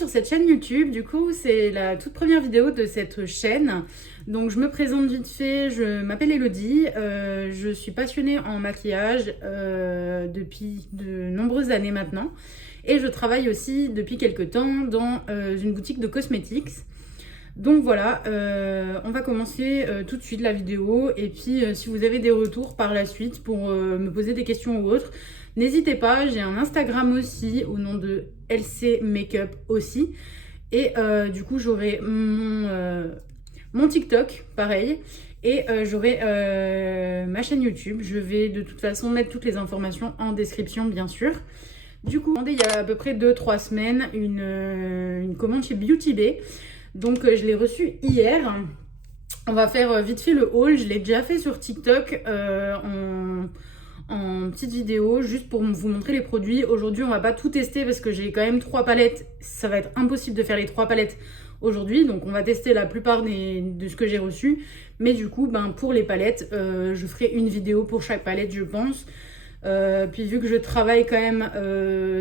sur cette chaîne YouTube. Du coup, c'est la toute première vidéo de cette chaîne. Donc, je me présente vite fait. Je m'appelle Elodie. Je suis passionnée en maquillage depuis de nombreuses années maintenant. Et je travaille aussi depuis quelques temps dans une boutique de cosmétiques. Donc voilà, on va commencer tout de suite la vidéo. Et puis, si vous avez des retours par la suite pour me poser des questions ou autres, n'hésitez pas. J'ai un Instagram aussi au nom de LC Makeup aussi. Et du coup, j'aurai mon TikTok, pareil. Et j'aurai ma chaîne YouTube. Je vais de toute façon mettre toutes les informations en description, bien sûr. Du coup, il y a à peu près 2-3 semaines, une commande chez Beauty Bay. Donc, je l'ai reçue hier. On va faire vite fait le haul. Je l'ai déjà fait sur TikTok en petite vidéo, juste pour vous montrer les produits. Aujourd'hui, on va pas tout tester parce que j'ai quand même 3 palettes. Ça va être impossible de faire les 3 palettes aujourd'hui. Donc, on va tester la plupart de ce que j'ai reçu. Mais du coup, pour les palettes, je ferai une vidéo pour chaque palette, je pense. Puis vu que je travaille quand même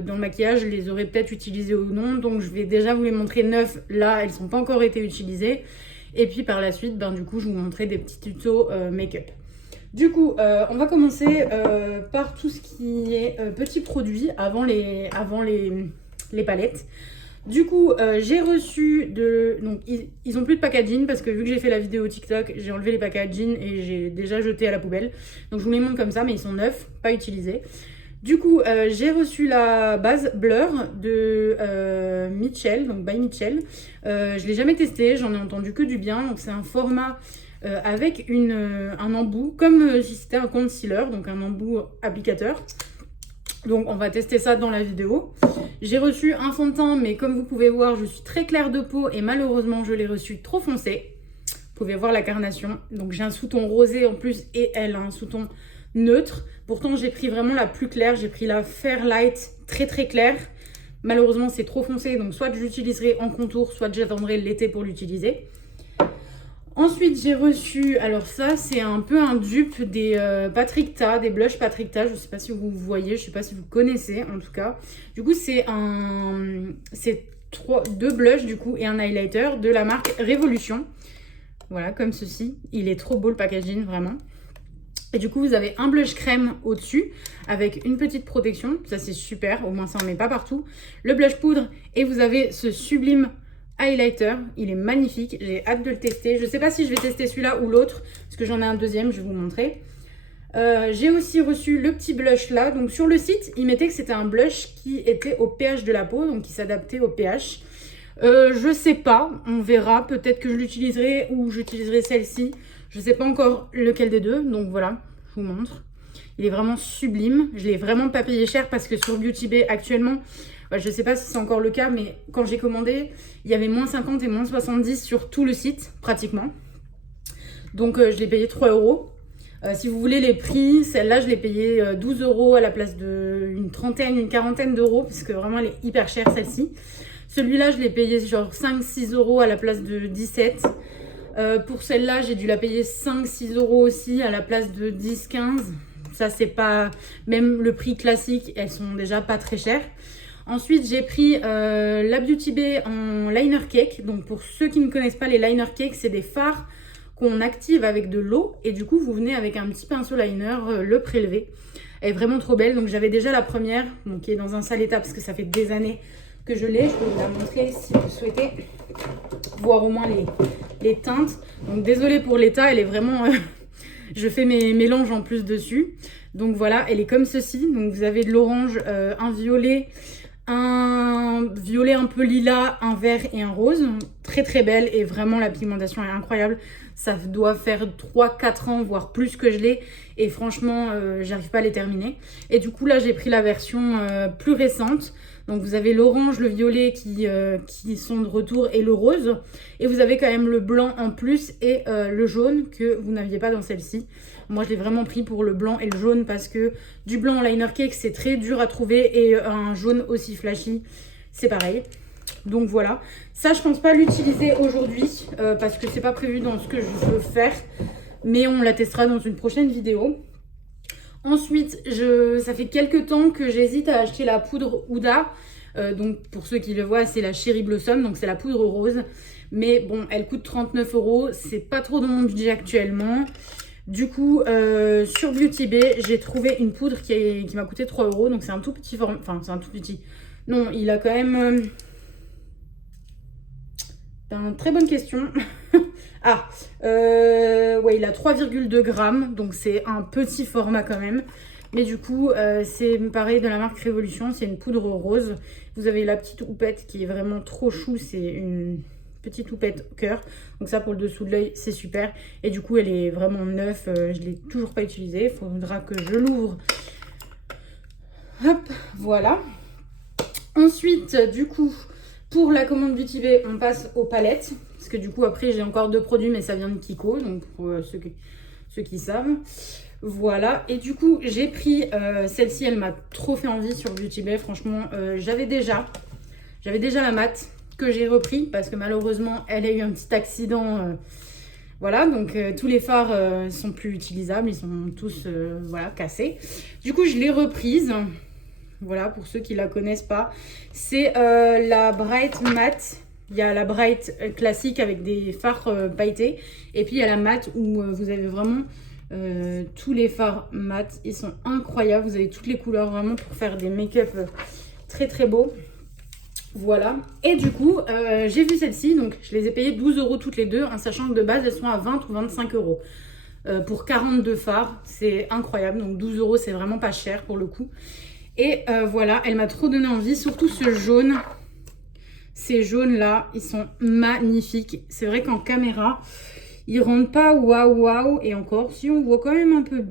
dans le maquillage, je les aurais peut-être utilisées ou non. Donc, je vais déjà vous les montrer neuves. Là, elles sont pas encore été utilisées. Et puis par la suite, du coup, je vous montrerai des petits tutos make-up. Du coup, on va commencer par tout ce qui est petits produits avant les palettes. Du coup, j'ai reçu donc ils ont plus de packaging parce que vu que j'ai fait la vidéo TikTok, j'ai enlevé les packaging et j'ai déjà jeté à la poubelle. Donc je vous les montre comme ça, mais ils sont neufs, pas utilisés. Du coup, j'ai reçu la base Blur de Mitchell, donc by Mitchell. Je l'ai jamais testé, j'en ai entendu que du bien. Donc c'est un format avec un embout, comme si c'était un concealer, donc un embout applicateur. Donc on va tester ça dans la vidéo. J'ai reçu un fond de teint, mais comme vous pouvez voir, je suis très claire de peau et malheureusement je l'ai reçu trop foncé. Vous pouvez voir la carnation. Donc j'ai un sous-ton rosé en plus et elle a un sous-ton neutre. Pourtant j'ai pris vraiment la plus claire, j'ai pris la Fairlight très très claire. Malheureusement c'est trop foncé, donc soit je l'utiliserai en contour, soit j'attendrai l'été pour l'utiliser. Ensuite, j'ai reçu, alors ça, c'est un peu un dupe des Patrick-Ta, des blushs Patrick-Ta. Je ne sais pas si vous voyez, je ne sais pas si vous connaissez en tout cas. Du coup, c'est deux blushs du coup et un highlighter de la marque Révolution. Voilà, comme ceci. Il est trop beau le packaging, vraiment. Et du coup, vous avez un blush crème au-dessus avec une petite protection. Ça, c'est super, au moins ça n'en met pas partout. Le blush poudre et vous avez ce sublime highlighter, il est magnifique, j'ai hâte de le tester. Je ne sais pas si je vais tester celui-là ou l'autre, parce que j'en ai un deuxième, je vais vous montrer. J'ai aussi reçu le petit blush là. Donc sur le site, il mettait que c'était un blush qui était au pH de la peau, donc qui s'adaptait au pH. Je sais pas, on verra. Peut-être que je l'utiliserai ou j'utiliserai celle-ci. Je sais pas encore lequel des deux, donc voilà, je vous montre. Il est vraiment sublime. Je l'ai vraiment pas payé cher parce que sur Beauty Bay actuellement, je ne sais pas si c'est encore le cas, mais quand j'ai commandé, il y avait moins 50 et moins 70 sur tout le site, pratiquement. Donc, je l'ai payé 3 €. Si vous voulez les prix, celle-là, je l'ai payé 12 € à la place d'une trentaine, une quarantaine d'euros, parce que vraiment, elle est hyper chère, celle-ci. Celui-là, je l'ai payé genre 5-6 € à la place de 17. Pour celle-là, j'ai dû la payer 5-6 € aussi à la place de 10-15. Ça, c'est pas... Même le prix classique, elles sont déjà pas très chères. Ensuite, j'ai pris la Beauty Bay en liner cake. Donc, pour ceux qui ne connaissent pas les liner cakes, c'est des fards qu'on active avec de l'eau. Et du coup, vous venez avec un petit pinceau liner le prélever. Elle est vraiment trop belle. Donc, j'avais déjà la première, donc, qui est dans un sale état parce que ça fait des années que je l'ai. Je peux vous la montrer si vous souhaitez voir au moins les teintes. Donc, désolée pour l'état, elle est vraiment... je fais mes mélanges en plus dessus. Donc, voilà, elle est comme ceci. Donc, vous avez de l'orange, un violet... un violet un peu lilas, un vert et un rose. Très très belle et vraiment la pigmentation est incroyable. Ça doit faire 3-4 ans, voire plus que je l'ai. Et franchement, j'arrive pas à les terminer. Et du coup, là, j'ai pris la version plus récente. Donc, vous avez l'orange, le violet qui sont de retour et le rose. Et vous avez quand même le blanc en plus et le jaune que vous n'aviez pas dans celle-ci. Moi, je l'ai vraiment pris pour le blanc et le jaune parce que du blanc en liner cake, c'est très dur à trouver. Et un jaune aussi flashy, c'est pareil. Donc voilà. Ça, je pense pas l'utiliser aujourd'hui parce que c'est pas prévu dans ce que je veux faire. Mais on la testera dans une prochaine vidéo. Ensuite, ça fait quelques temps que j'hésite à acheter la poudre Huda Donc pour ceux qui le voient, c'est la Cherry Blossom, donc c'est la poudre rose. Mais bon, elle coûte 39 €, c'est pas trop dans mon budget actuellement. Du coup, sur Beauty Bay, j'ai trouvé une poudre qui m'a coûté 3 €. Donc c'est un tout petit format, enfin c'est un tout petit. Non, il a quand même... très bonne question. Ouais, il a 3,2 grammes, donc c'est un petit format quand même. Mais du coup, c'est pareil de la marque Révolution, c'est une poudre rose. Vous avez la petite houppette qui est vraiment trop chou, c'est une petite houppette cœur. Donc ça, pour le dessous de l'œil, c'est super. Et du coup, elle est vraiment neuve, je ne l'ai toujours pas utilisée. Il faudra que je l'ouvre. Hop, voilà. Ensuite, du coup, pour la commande Beauty Bay, on passe aux palettes. Parce que du coup, après, j'ai encore 2 produits, mais ça vient de Kiko. Donc, pour ceux qui savent. Voilà. Et du coup, j'ai pris celle-ci. Elle m'a trop fait envie sur Beauty Bay. Franchement, j'avais déjà la mat que j'ai repris. Parce que malheureusement, elle a eu un petit accident. Voilà. Donc, tous les phares sont plus utilisables. Ils sont tous voilà, cassés. Du coup, je l'ai reprise. Voilà, pour ceux qui la connaissent pas. C'est la Bright Matte. Il y a la Bright classique avec des fards pailletés. Et puis, il y a la matte où vous avez vraiment tous les fards mat. Ils sont incroyables. Vous avez toutes les couleurs vraiment pour faire des make-up très très beaux. Voilà. Et du coup, j'ai vu celle-ci. Donc, je les ai payées 12 € toutes les deux. En sachant que de base, elles sont à 20 ou 25 €. Pour 42 fards. C'est incroyable. Donc, 12 €, c'est vraiment pas cher pour le coup. Et voilà, elle m'a trop donné envie, surtout ce jaune. Ces jaunes-là, ils sont magnifiques. C'est vrai qu'en caméra, ils rendent pas waouh waouh. Et encore, si on voit quand même un peu...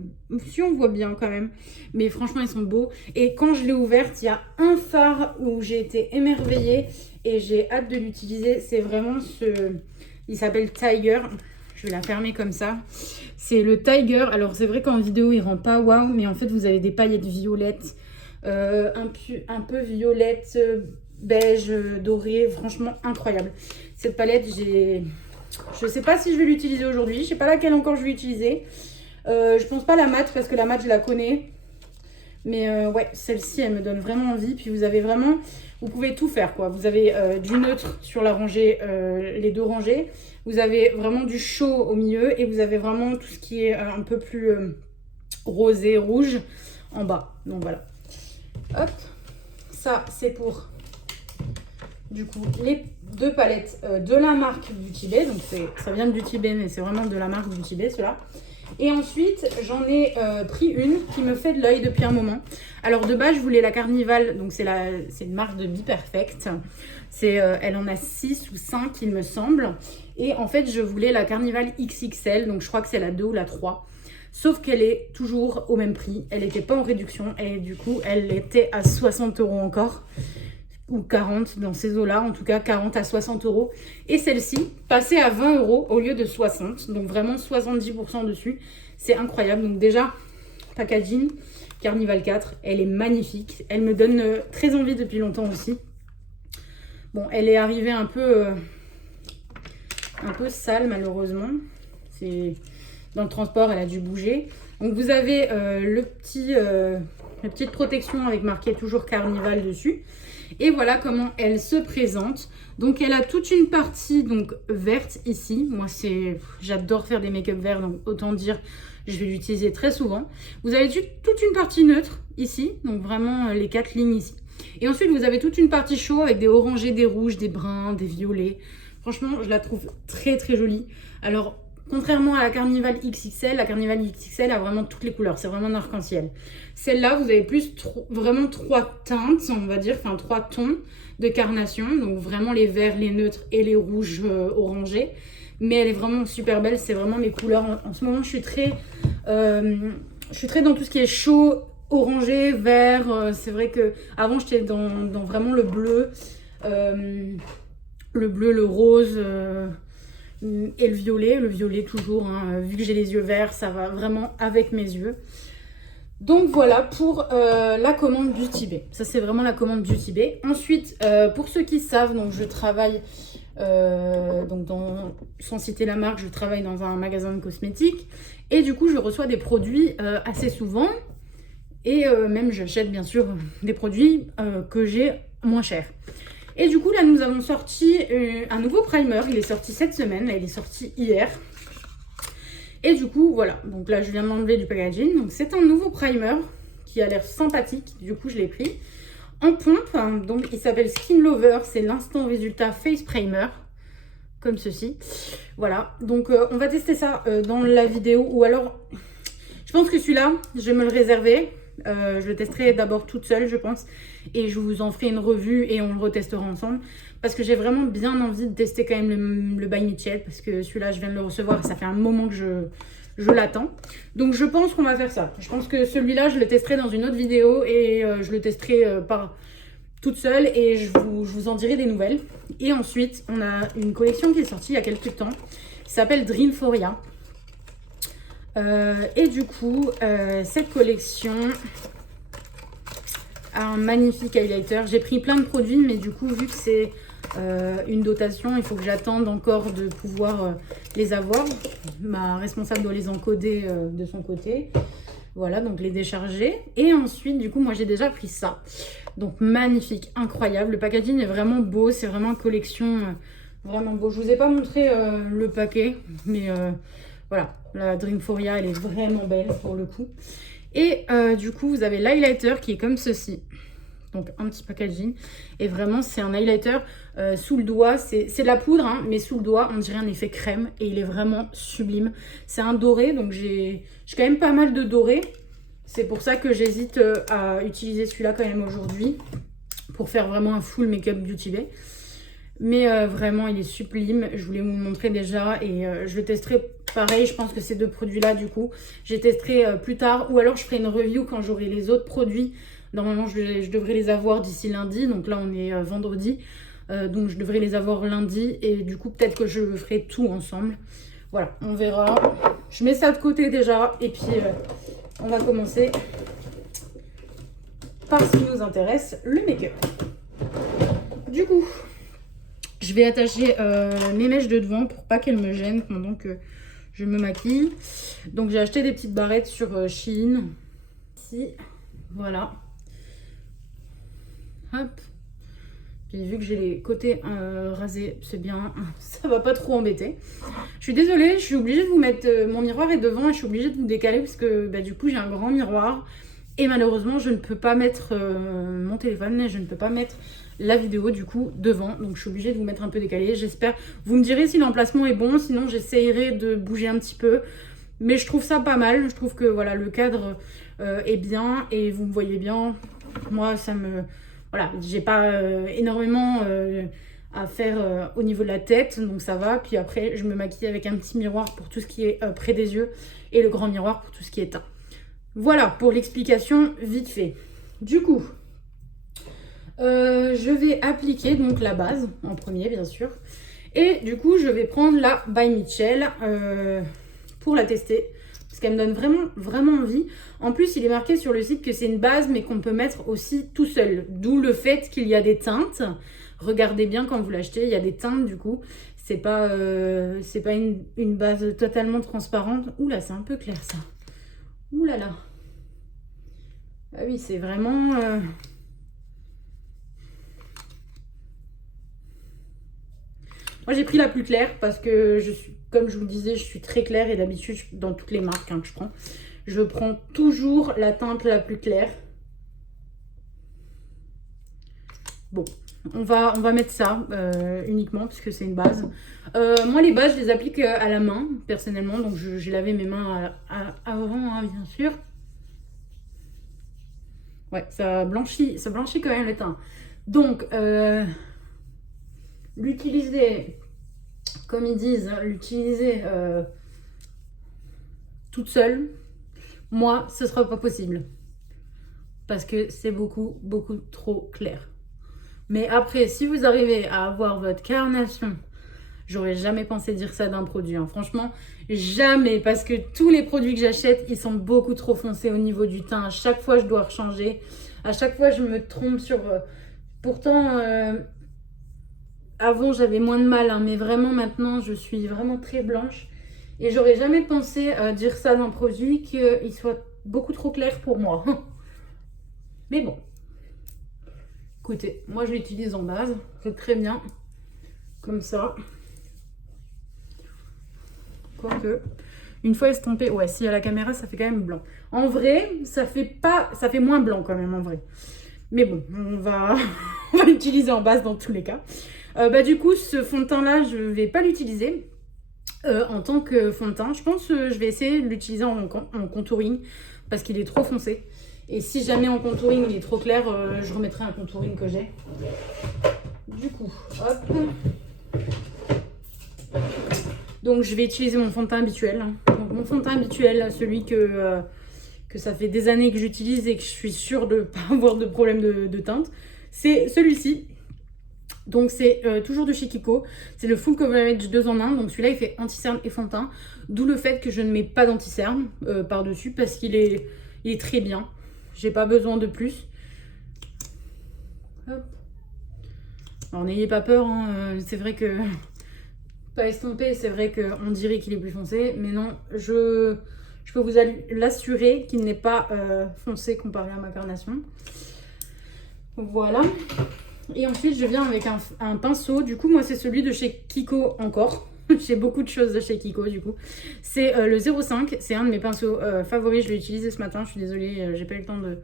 Si on voit bien quand même. Mais franchement, ils sont beaux. Et quand je l'ai ouverte, il y a un phare où j'ai été émerveillée. Et j'ai hâte de l'utiliser. C'est vraiment ce... Il s'appelle Tiger. Je vais la fermer comme ça. C'est le Tiger. Alors, c'est vrai qu'en vidéo, il rend pas waouh. Mais en fait, vous avez des paillettes violettes. Un peu violette, beige, doré, franchement incroyable. Cette palette, je sais pas si je vais l'utiliser aujourd'hui, je sais pas laquelle encore je vais utiliser. Je pense pas la mat parce que la mat je la connais. Mais ouais, celle-ci elle me donne vraiment envie. Puis vous avez vraiment, vous pouvez tout faire quoi. Vous avez du neutre sur la rangée, les 2 rangées. Vous avez vraiment du chaud au milieu et vous avez vraiment tout ce qui est un peu plus rosé, rouge en bas. Donc voilà. Hop, ça c'est pour du coup les 2 palettes de la marque Beauty Bay. Donc ça vient de Beauty Bay, mais c'est vraiment de la marque Beauty Bay cela. Et ensuite j'en ai pris une qui me fait de l'œil depuis un moment. Alors de base je voulais la Carnival, donc c'est une marque de Be Perfect. Elle en a 6 ou 5 il me semble. Et en fait je voulais la Carnival XXL, donc je crois que c'est la 2 ou la 3. Sauf qu'elle est toujours au même prix. Elle n'était pas en réduction. Et du coup, elle était à 60 € encore. Ou 40 dans ces eaux-là. En tout cas, 40 à 60 €. Et celle-ci, passée à 20 € au lieu de 60. Donc vraiment 70% dessus. C'est incroyable. Donc déjà, packaging, Carnival 4. Elle est magnifique. Elle me donne très envie depuis longtemps aussi. Bon, elle est arrivée un peu sale malheureusement. C'est... Dans le transport, elle a dû bouger. Donc, vous avez la petite protection avec marqué toujours Carnival dessus. Et voilà comment elle se présente. Donc, elle a toute une partie donc verte ici. Moi, j'adore faire des make-up verts. Donc, autant dire, je vais l'utiliser très souvent. Vous avez toute une partie neutre ici. Donc, vraiment les 4 lignes ici. Et ensuite, vous avez toute une partie chaud avec des orangés, des rouges, des bruns, des violets. Franchement, je la trouve très, très jolie. Alors... Contrairement à la Carnival XXL a vraiment toutes les couleurs. C'est vraiment un arc-en-ciel. Celle-là, vous avez vraiment 3 teintes, on va dire, enfin 3 tons de carnation. Donc vraiment les verts, les neutres et les rouges orangés. Mais elle est vraiment super belle. C'est vraiment mes couleurs. En ce moment, je suis très dans tout ce qui est chaud, orangé, vert. C'est vrai que avant j'étais dans vraiment le bleu. Le rose... et le violet toujours, hein. Vu que j'ai les yeux verts, ça va vraiment avec mes yeux. Donc voilà pour la commande Beauty Bay. Ça c'est vraiment la commande Beauty Bay. Ensuite, pour ceux qui savent, donc je travaille, sans citer la marque, je travaille dans un magasin de cosmétiques. Et du coup, je reçois des produits assez souvent. Et même j'achète bien sûr des produits que j'ai moins cher. Et du coup, là, nous avons sorti un nouveau primer. Il est sorti cette semaine. Là, il est sorti hier. Et du coup, voilà. Donc là, je viens de m'enlever du packaging. Donc, c'est un nouveau primer qui a l'air sympathique. Du coup, je l'ai pris en pompe. Donc, il s'appelle Skin Lover. C'est l'instant résultat Face Primer. Comme ceci. Voilà. Donc, on va tester ça dans la vidéo. Ou alors, je pense que celui-là, je vais me le réserver. Je le testerai d'abord toute seule, je pense. Et je vous en ferai une revue et on le retestera ensemble. Parce que j'ai vraiment bien envie de tester quand même le By Michel. Parce que celui-là, je viens de le recevoir. Ça fait un moment que je l'attends. Donc, je pense qu'on va faire ça. Je pense que celui-là, je le testerai dans une autre vidéo. Et je le testerai toute seule. Et je vous en dirai des nouvelles. Et ensuite, on a une collection qui est sortie il y a quelques temps. Qui s'appelle Dreamphoria. Et du coup, cette collection a un magnifique highlighter. J'ai pris plein de produits, mais du coup, vu que c'est une dotation, il faut que j'attende encore de pouvoir les avoir. Ma responsable doit les encoder de son côté. Voilà, donc les décharger. Et ensuite, du coup, moi, j'ai déjà pris ça. Donc, magnifique, incroyable. Le packaging est vraiment beau. C'est vraiment une collection vraiment beau. Je vous ai pas montré le paquet, mais... voilà, la Dreamphoria, elle est vraiment belle pour le coup. Et du coup, vous avez l'highlighter qui est comme ceci. Donc, un petit packaging. Et vraiment, c'est un highlighter sous le doigt. C'est de la poudre, hein, mais sous le doigt, on dirait un effet crème. Et il est vraiment sublime. C'est un doré, donc j'ai quand même pas mal de doré. C'est pour ça que j'hésite à utiliser celui-là quand même aujourd'hui. Pour faire vraiment un full make-up Beauty Bay. Mais vraiment, il est sublime. Je voulais vous le montrer déjà et je le testerai pareil. Je pense que ces deux produits-là, du coup, je les testerai plus tard. Ou alors, je ferai une review quand j'aurai les autres produits. Normalement, je devrais les avoir d'ici lundi. Donc là, on est vendredi. Donc, je devrais les avoir lundi. Et du coup, peut-être que je ferai tout ensemble. Voilà, on verra. Je mets ça de côté déjà. Et puis, on va commencer par ce qui nous intéresse, le make-up. Du coup... je vais attacher mes mèches de devant pour pas qu'elles me gênent pendant que je me maquille. Donc j'ai acheté des petites barrettes sur Shein. Ici, voilà. Hop. Puis vu que j'ai les côtés rasés, c'est bien. Ça va pas trop embêter. Je suis désolée, je suis obligée de vous mettre... mon miroir est devant et je suis obligée de vous décaler parce que du coup j'ai un grand miroir. Et malheureusement, je ne peux pas mettre mon téléphone et je ne peux pas mettre la vidéo du coup devant. Donc je suis obligée de vous mettre un peu décalé. J'espère, vous me direz si l'emplacement est bon. Sinon, j'essayerai de bouger un petit peu. Mais je trouve ça pas mal. Je trouve que voilà, le cadre est bien et vous me voyez bien. Moi, ça me... voilà, j'ai pas énormément à faire au niveau de la tête. Donc ça va. Puis après, je me maquille avec un petit miroir pour tout ce qui est près des yeux. Et le grand miroir pour tout ce qui est teint. Voilà pour l'explication vite fait. Du coup, je vais appliquer donc la base en premier bien sûr. Et du coup, je vais prendre la By Michel pour la tester. Parce qu'elle me donne vraiment envie. En plus, il est marqué sur le site que c'est une base mais qu'on peut mettre aussi tout seul. D'où le fait qu'il y a des teintes. Regardez bien quand vous l'achetez, il y a des teintes du coup. C'est pas une base totalement transparente. Ouh là, c'est un peu clair ça. Ouh là là. Ah oui, c'est vraiment... Moi, j'ai pris la plus claire parce que, comme je vous le disais, je suis très claire. Et d'habitude, dans toutes les marques que je prends toujours la teinte la plus claire. Bon, on va mettre ça uniquement parce que c'est une base. Moi, les bases, je les applique à la main, personnellement. Donc, j'ai lavé mes mains avant, hein, bien sûr. Ouais, ça blanchit quand même le teint. Donc, l'utiliser, comme ils disent, l'utiliser toute seule, moi, ce sera pas possible. Parce que c'est beaucoup trop clair. Mais après, si vous arrivez à avoir votre carnation, j'aurais jamais pensé dire ça d'un produit. Hein. Franchement, jamais. Parce que tous les produits que j'achète, ils sont beaucoup trop foncés au niveau du teint. À chaque fois, je dois rechanger. À chaque fois, je me trompe sur... Pourtant, avant, j'avais moins de mal. Hein, mais vraiment, maintenant, je suis vraiment très blanche. Et j'aurais jamais pensé dire ça d'un produit qu'il soit beaucoup trop clair pour moi. Mais bon. Écoutez, moi je l'utilise en base, c'est très bien, comme ça. Quoique, une fois estompé, ouais, si à la caméra ça fait quand même blanc. En vrai, ça fait moins blanc quand même en vrai. Mais bon, on va l'utiliser en base dans tous les cas. Du coup, ce fond de teint là, je vais pas l'utiliser en tant que fond de teint. Je pense que je vais essayer de l'utiliser en contouring parce qu'il est trop foncé. Et si jamais en contouring il est trop clair, je remettrai un contouring que j'ai. Du coup, hop. Donc je vais utiliser mon fond de teint habituel. Donc mon fond de teint habituel, celui que ça fait des années que j'utilise et que je suis sûre de ne pas avoir de problème de teinte, c'est celui-ci. Donc c'est toujours de chez Kiko. C'est le Full Coverage 2 en 1. Donc celui-là il fait anti-cerne et fond de teint. D'où le fait que je ne mets pas d'anti-cerne par-dessus parce qu'il est très bien. J'ai pas besoin de plus. Hop. Alors n'ayez pas peur, hein, c'est vrai que pas estompé, c'est vrai qu'on dirait qu'il est plus foncé, mais non, je peux vous l'assurer qu'il n'est pas foncé comparé à ma carnation. Voilà. Et ensuite je viens avec un pinceau. Du coup moi c'est celui de chez Kiko encore. J'ai beaucoup de choses de chez Kiko du coup. C'est le 05, c'est un de mes pinceaux favoris. Je l'ai utilisé ce matin, je suis désolée, j'ai pas eu le temps de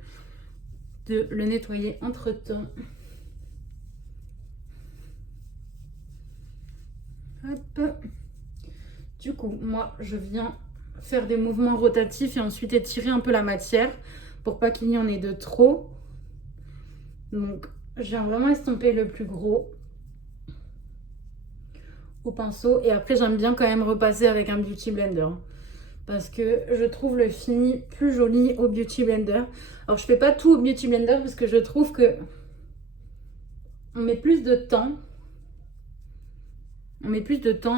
le nettoyer entre temps. Hop. Du coup moi je viens faire des mouvements rotatifs et ensuite étirer un peu la matière pour pas qu'il y en ait de trop. Donc je viens vraiment estomper le plus gros au pinceau et après j'aime bien quand même repasser avec un Beauty Blender parce que je trouve le fini plus joli au Beauty Blender. Alors je fais pas tout au Beauty Blender parce que je trouve que on met plus de temps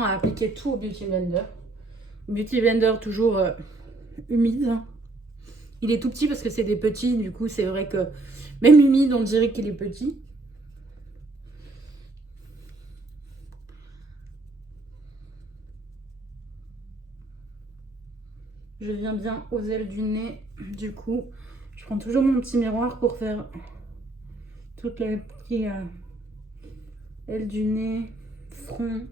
à appliquer tout au Beauty Blender. Beauty Blender toujours humide. Il est tout petit parce que c'est des petits, du coup c'est vrai que même humide on dirait qu'il est petit. Je viens bien aux ailes du nez, du coup je prends toujours mon petit miroir pour faire toutes les petites ailes du nez, front.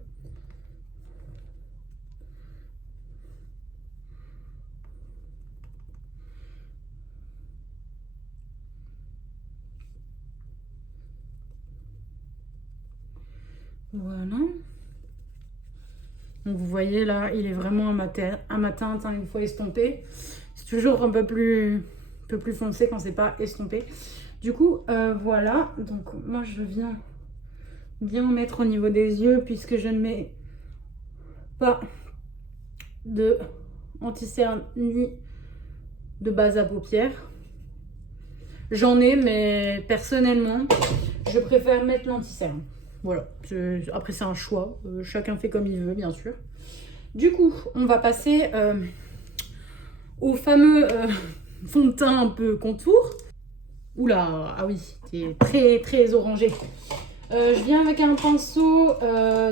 Voilà. Donc vous voyez là, il est vraiment à ma teinte, hein, une fois estompé. C'est toujours un peu plus foncé quand c'est pas estompé. Du coup, voilà. Donc moi je viens bien mettre au niveau des yeux puisque je ne mets pas de anti-cerne ni de base à paupières. J'en ai, mais personnellement, je préfère mettre l'anti-cerne. Voilà, après c'est un choix, chacun fait comme il veut bien sûr. Du coup, on va passer au fameux fond de teint un peu contour. Oula, ah oui, c'est très très orangé. Je viens avec un pinceau,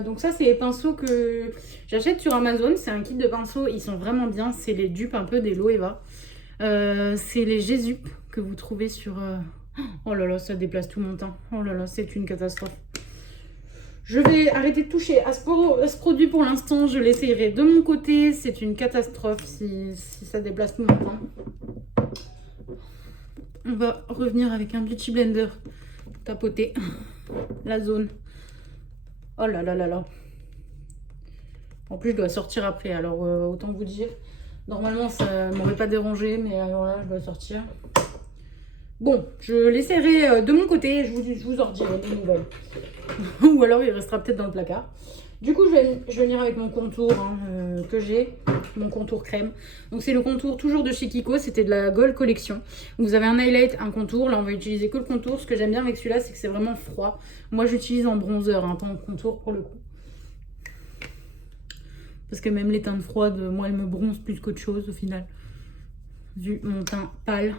donc ça c'est les pinceaux que j'achète sur Amazon, c'est un kit de pinceaux, ils sont vraiment bien, c'est les dupes un peu des Loeva. C'est les G-Zup que vous trouvez sur... Oh là là, ça déplace tout mon teint, oh là là, c'est une catastrophe. Je vais arrêter de toucher à ce produit pour l'instant, je l'essayerai de mon côté, c'est une catastrophe si ça déplace tout mon teint. On va revenir avec un Beauty Blender, tapoter la zone. Oh là là là là. En plus, je dois sortir après, alors autant vous dire. Normalement, ça m'aurait pas dérangé, mais alors là, je dois sortir. Bon, je l'essaierai de mon côté, je vous en redirai des nouvelles. Ou alors, il restera peut-être dans le placard. Du coup, je vais venir avec mon contour que j'ai, mon contour crème. Donc, c'est le contour toujours de chez Kiko, c'était de la Gold Collection. Vous avez un highlight, un contour. Là, on va utiliser que le contour. Ce que j'aime bien avec celui-là, c'est que c'est vraiment froid. Moi, j'utilise en bronzer, pas en contour pour le coup. Parce que même les teintes froides, moi, elles me bronzent plus qu'autre chose au final. Vu mon teint pâle.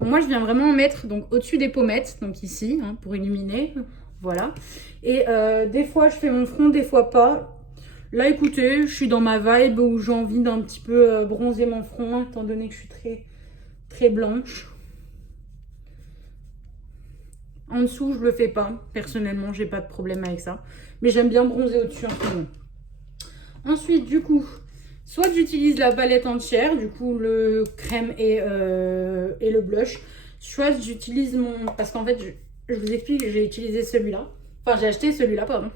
Moi, je viens vraiment en mettre donc au-dessus des pommettes, donc ici, pour illuminer. Voilà. Et des fois, je fais mon front, des fois pas. Là, écoutez, je suis dans ma vibe où j'ai envie d'un petit peu bronzer mon front, étant donné que je suis très, très blanche. En dessous, je le fais pas. Personnellement, j'ai pas de problème avec ça. Mais j'aime bien bronzer au-dessus en ce moment. Ensuite, du coup, soit j'utilise la palette entière, du coup, le crème et le blush. Soit j'utilise mon... Parce qu'en fait, je vous explique, j'ai utilisé celui-là. Enfin, j'ai acheté celui-là, pardon.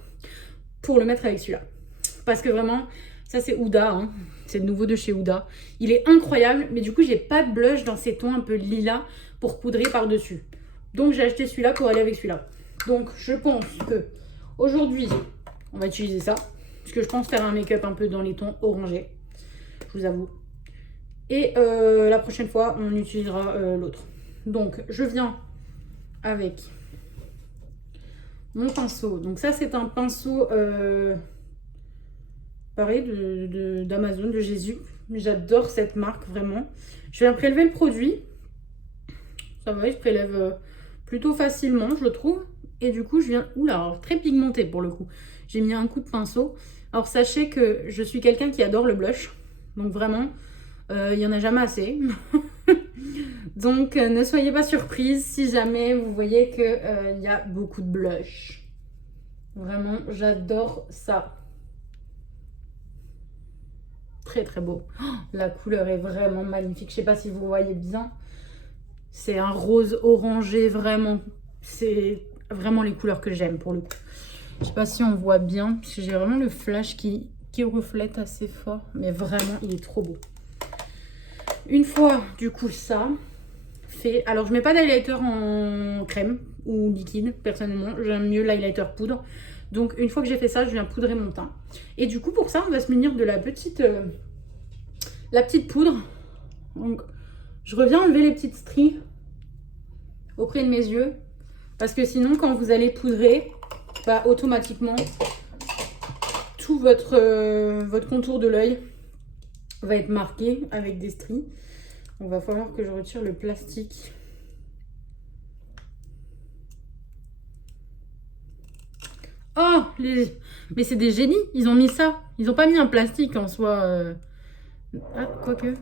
Pour le mettre avec celui-là. Parce que vraiment, ça c'est Huda. Hein. C'est le nouveau de chez Huda. Il est incroyable. Mais du coup, j'ai pas de blush dans ces tons un peu lilas pour poudrer par-dessus. Donc, j'ai acheté celui-là pour aller avec celui-là. Donc, je pense que aujourd'hui, on va utiliser ça. Parce que je pense faire un make-up un peu dans les tons orangés. Je vous avoue. Et la prochaine fois, on utilisera l'autre. Donc, je viens avec mon pinceau. Donc ça, c'est un pinceau pareil d'Amazon, de Jésus. J'adore cette marque, vraiment. Je viens prélever le produit. Ça va, il se prélève plutôt facilement, je trouve. Et du coup, je viens... Oula, alors, très pigmenté pour le coup. J'ai mis un coup de pinceau. Alors, sachez que je suis quelqu'un qui adore le blush. Donc, vraiment, il n'y en a jamais assez. Donc, ne soyez pas surprise si jamais vous voyez qu'il y a beaucoup de blush. Vraiment, j'adore ça. Très, très beau. Oh, la couleur est vraiment magnifique. Je ne sais pas si vous voyez bien. C'est un rose orangé, vraiment. C'est vraiment les couleurs que j'aime pour le coup. Je ne sais pas si on voit bien. Parce que j'ai vraiment le flash qui reflète assez fort. Mais vraiment, il est trop beau. Une fois, du coup, ça fait... Alors, je ne mets pas d'highlighter en crème ou liquide, personnellement. J'aime mieux l'highlighter poudre. Donc, une fois que j'ai fait ça, je viens poudrer mon teint. Et du coup, pour ça, on va se munir de la petite poudre. Donc, je reviens enlever les petites stries auprès de mes yeux. Parce que sinon, quand vous allez poudrer, bah, automatiquement, tout votre contour de l'œil va être marqué avec des stries. On va falloir que je retire le plastique. Oh, mais c'est des génies, ils ont mis ça. Ils n'ont pas mis un plastique en soi. Ah, quoique.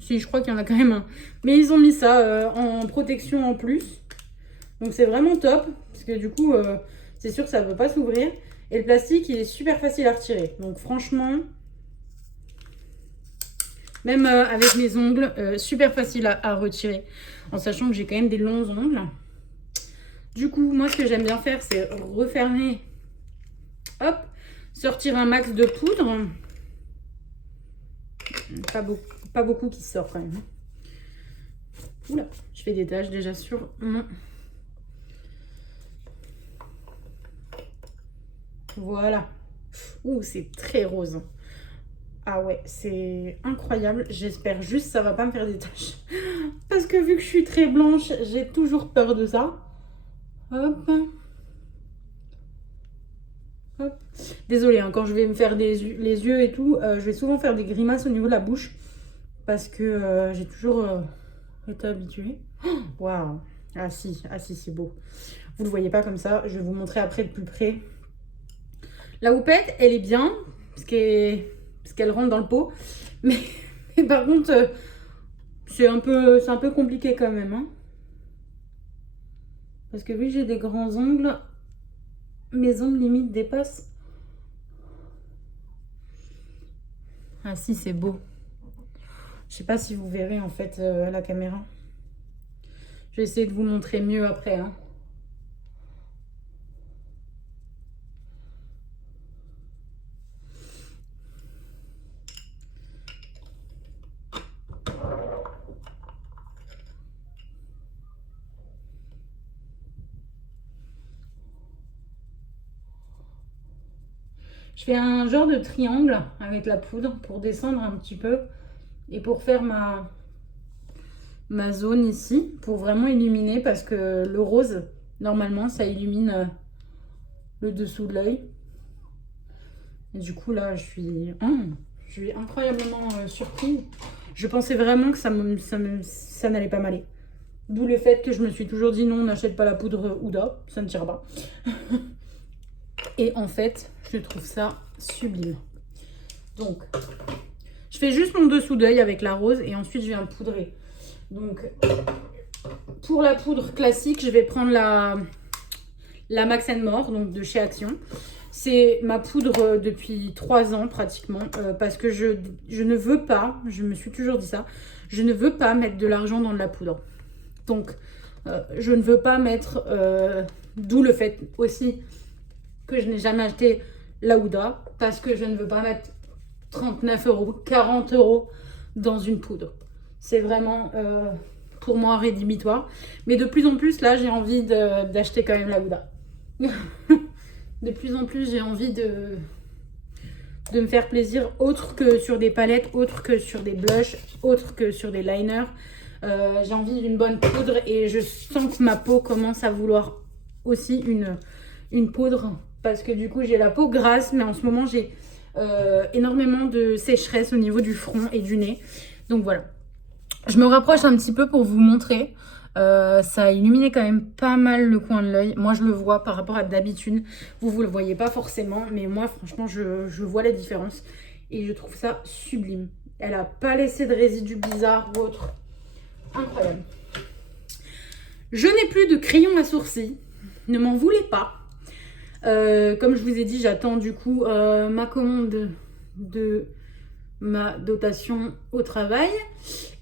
Si, je crois qu'il y en a quand même un. Mais ils ont mis ça en protection en plus. Donc c'est vraiment top. Parce que du coup, c'est sûr que ça ne peut pas s'ouvrir. Et le plastique, il est super facile à retirer. Donc franchement, même avec mes ongles, super facile à retirer. En sachant que j'ai quand même des longs ongles. Du coup, moi, ce que j'aime bien faire, c'est refermer. Hop, sortir un max de poudre. Pas beaucoup qui sort quand même. Oula, je fais des taches déjà sur mon... Voilà. Ouh, c'est très rose. Ah ouais, c'est incroyable. J'espère juste que ça va pas me faire des taches. Parce que vu que je suis très blanche, j'ai toujours peur de ça. Hop. Hop. Désolée, hein, quand je vais me faire les yeux et tout, je vais souvent faire des grimaces au niveau de la bouche. Parce que j'ai toujours été habituée. Waouh! Ah si, c'est beau. Vous ne le voyez pas comme ça. Je vais vous montrer après de plus près. La houppette, elle est bien. Parce qu'elle rentre dans le pot. Mais par contre, c'est un peu compliqué quand même. Hein. Parce que vu que j'ai des grands ongles, mes ongles limite dépassent. Ah si, c'est beau. Je sais pas si vous verrez en fait à la caméra. Je vais essayer de vous montrer mieux après. Hein. Je fais un genre de triangle avec la poudre pour descendre un petit peu et pour faire ma zone ici, pour vraiment illuminer parce que le rose, normalement, ça illumine le dessous de l'œil. Et du coup, là, je suis incroyablement surprise. Je pensais vraiment que ça n'allait pas m'aller. D'où le fait que je me suis toujours dit non, n'achète pas la poudre Huda, ça ne tire pas. Et en fait, je trouve ça sublime. Donc, je fais juste mon dessous d'œil avec la rose et ensuite je viens poudrer. Donc, pour la poudre classique, je vais prendre la Max More, donc de chez Action. C'est ma poudre depuis 3 ans pratiquement, parce que je ne veux pas, je me suis toujours dit ça, je ne veux pas mettre de l'argent dans de la poudre. Donc, je ne veux pas mettre, d'où le fait aussi que je n'ai jamais acheté la Huda, parce que je ne veux pas mettre 39 €, 40 € dans une poudre. C'est vraiment pour moi rédhibitoire. Mais de plus en plus, là, j'ai envie d'acheter quand même la Huda. De plus en plus, j'ai envie de me faire plaisir autre que sur des palettes, autre que sur des blushs, autre que sur des liners. J'ai envie d'une bonne poudre et je sens que ma peau commence à vouloir aussi une poudre parce que du coup, j'ai la peau grasse, mais en ce moment, j'ai énormément de sécheresse au niveau du front et du nez. Donc voilà. Je me rapproche un petit peu pour vous montrer. Ça a illuminé quand même pas mal le coin de l'œil. Moi, je le vois par rapport à d'habitude. Vous le voyez pas forcément. Mais moi, franchement, je vois la différence. Et je trouve ça sublime. Elle a pas laissé de résidus bizarres ou autre. Incroyable. Je n'ai plus de crayon à sourcils. Ne m'en voulez pas. Comme je vous ai dit, j'attends du coup ma commande de ma dotation au travail.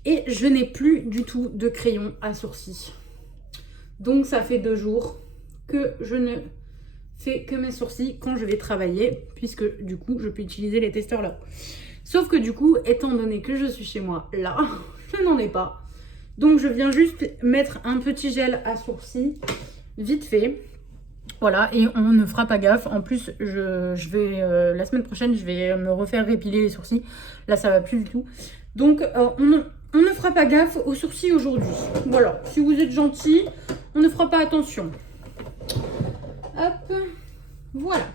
Et je n'ai plus du tout de crayon à sourcils. Donc ça fait 2 jours que je ne fais que mes sourcils quand je vais travailler. Puisque du coup je peux utiliser les testeurs là. Sauf que du coup, étant donné que je suis chez moi là, je n'en ai pas. Donc je viens juste mettre un petit gel à sourcils vite fait. Voilà, et on ne fera pas gaffe. En plus, je vais la semaine prochaine, je vais me refaire épiler les sourcils. Là, ça va plus du tout. Donc, on ne fera pas gaffe aux sourcils aujourd'hui. Voilà, si vous êtes gentil, on ne fera pas attention. Hop, voilà.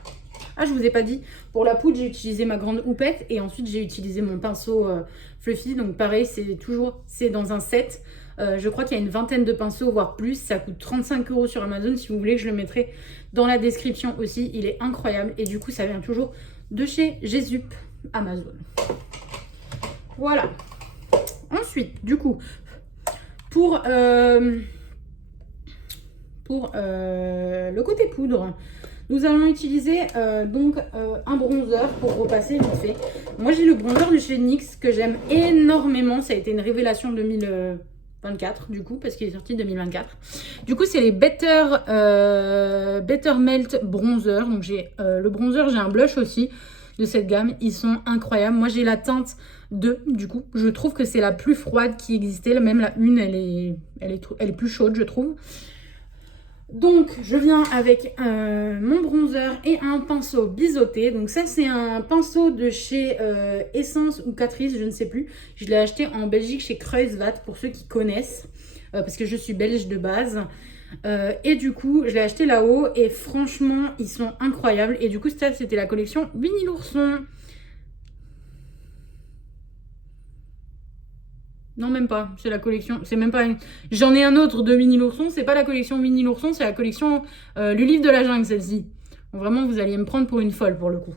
Ah, je vous ai pas dit, pour la poudre, j'ai utilisé ma grande houppette et ensuite j'ai utilisé mon pinceau fluffy. Donc pareil, c'est dans un set. Je crois qu'il y a une vingtaine de pinceaux, voire plus. Ça coûte 35 € sur Amazon. Si vous voulez, je le mettrai dans la description aussi. Il est incroyable. Et du coup, ça vient toujours de chez Jesup Amazon. Voilà. Ensuite, du coup, pour le côté poudre, nous allons utiliser donc un bronzer pour repasser vite fait. Moi, j'ai le bronzer de chez NYX que j'aime énormément. Ça a été une révélation 2024 du coup, parce qu'il est sorti 2024. Du coup, c'est les Better Melt Bronzer. Donc, j'ai le bronzer, j'ai un blush aussi de cette gamme. Ils sont incroyables. Moi, j'ai la teinte 2, du coup. Je trouve que c'est la plus froide qui existait. Même la 1, elle est plus chaude, je trouve. Donc, je viens avec mon bronzer et un pinceau biseauté. Donc ça, c'est un pinceau de chez Essence ou Catrice, je ne sais plus. Je l'ai acheté en Belgique chez Kruidvat, pour ceux qui connaissent, parce que je suis belge de base. Et du coup, je l'ai acheté là-haut et franchement, ils sont incroyables. Et du coup, ça, c'était la collection Winnie l'ourson. Non, même pas. C'est la collection. C'est même pas une... J'en ai un autre de Winnie l'ourson. C'est pas la collection Winnie l'ourson, c'est la collection Le Livre de la Jungle, celle-ci. Vraiment, vous alliez me prendre pour une folle pour le coup.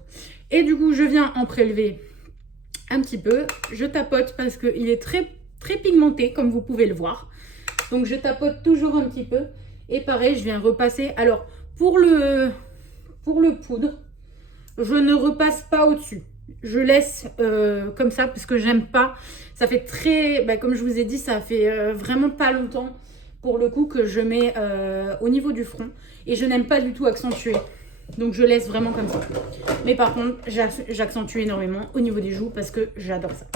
Et du coup, je viens en prélever un petit peu. Je tapote parce qu'il est très, très pigmenté, comme vous pouvez le voir. Donc, je tapote toujours un petit peu. Et pareil, je viens repasser. Alors, pour le poudre, je ne repasse pas au-dessus. Je laisse comme ça parce que j'aime pas. Ça fait très, comme je vous ai dit, ça fait vraiment pas longtemps pour le coup que je mets au niveau du front. Et je n'aime pas du tout accentuer. Donc je laisse vraiment comme ça. Mais par contre, j'accentue énormément au niveau des joues parce que j'adore ça.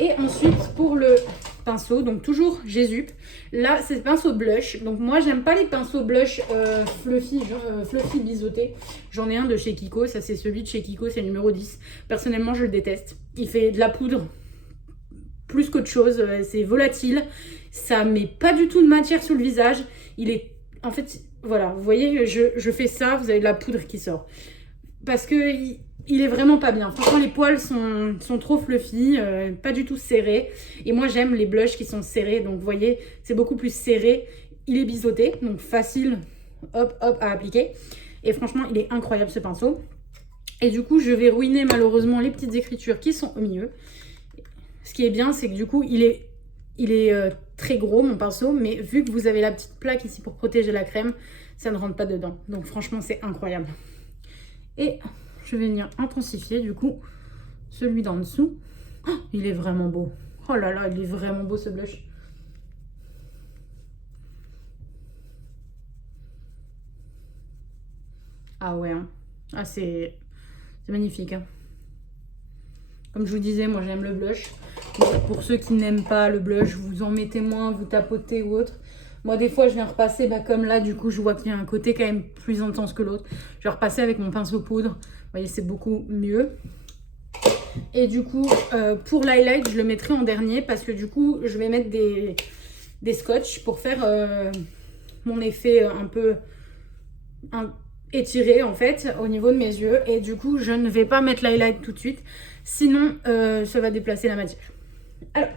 Et ensuite, pour le pinceau, donc toujours Jesup. Là, c'est le pinceau blush. Donc moi, j'aime pas les pinceaux blush fluffy biseautés. J'en ai un de chez Kiko. Ça, c'est celui de chez Kiko, c'est le numéro 10. Personnellement, je le déteste. Il fait de la poudre plus qu'autre chose. C'est volatile. Ça met pas du tout de matière sur le visage. Il est... En fait, voilà, vous voyez, je fais ça, vous avez de la poudre qui sort. Parce que... il est vraiment pas bien. Franchement, les poils sont trop fluffy, pas du tout serrés. Et moi, j'aime les blushs qui sont serrés. Donc, vous voyez, c'est beaucoup plus serré. Il est biseauté, donc facile, hop, hop, à appliquer. Et franchement, il est incroyable, ce pinceau. Et du coup, je vais ruiner malheureusement les petites écritures qui sont au milieu. Ce qui est bien, c'est que du coup, il est très gros, mon pinceau. Mais vu que vous avez la petite plaque ici pour protéger la crème, ça ne rentre pas dedans. Donc franchement, c'est incroyable. Et je vais venir intensifier du coup celui d'en dessous. Oh, il est vraiment beau. Oh là là, il est vraiment beau ce blush. Ah ouais, hein. Ah c'est magnifique. Hein. Comme je vous disais, moi j'aime le blush. Pour ceux qui n'aiment pas le blush, vous en mettez moins, vous tapotez ou autre. Moi des fois je viens repasser, comme là du coup je vois qu'il y a un côté quand même plus intense que l'autre. Je vais repasser avec mon pinceau poudre. Vous voyez, c'est beaucoup mieux. Et du coup, pour l'highlight, je le mettrai en dernier parce que du coup, je vais mettre des scotch pour faire mon effet un peu étiré en fait au niveau de mes yeux. Et du coup, je ne vais pas mettre l'highlight tout de suite, sinon ça va déplacer la matière. Alors,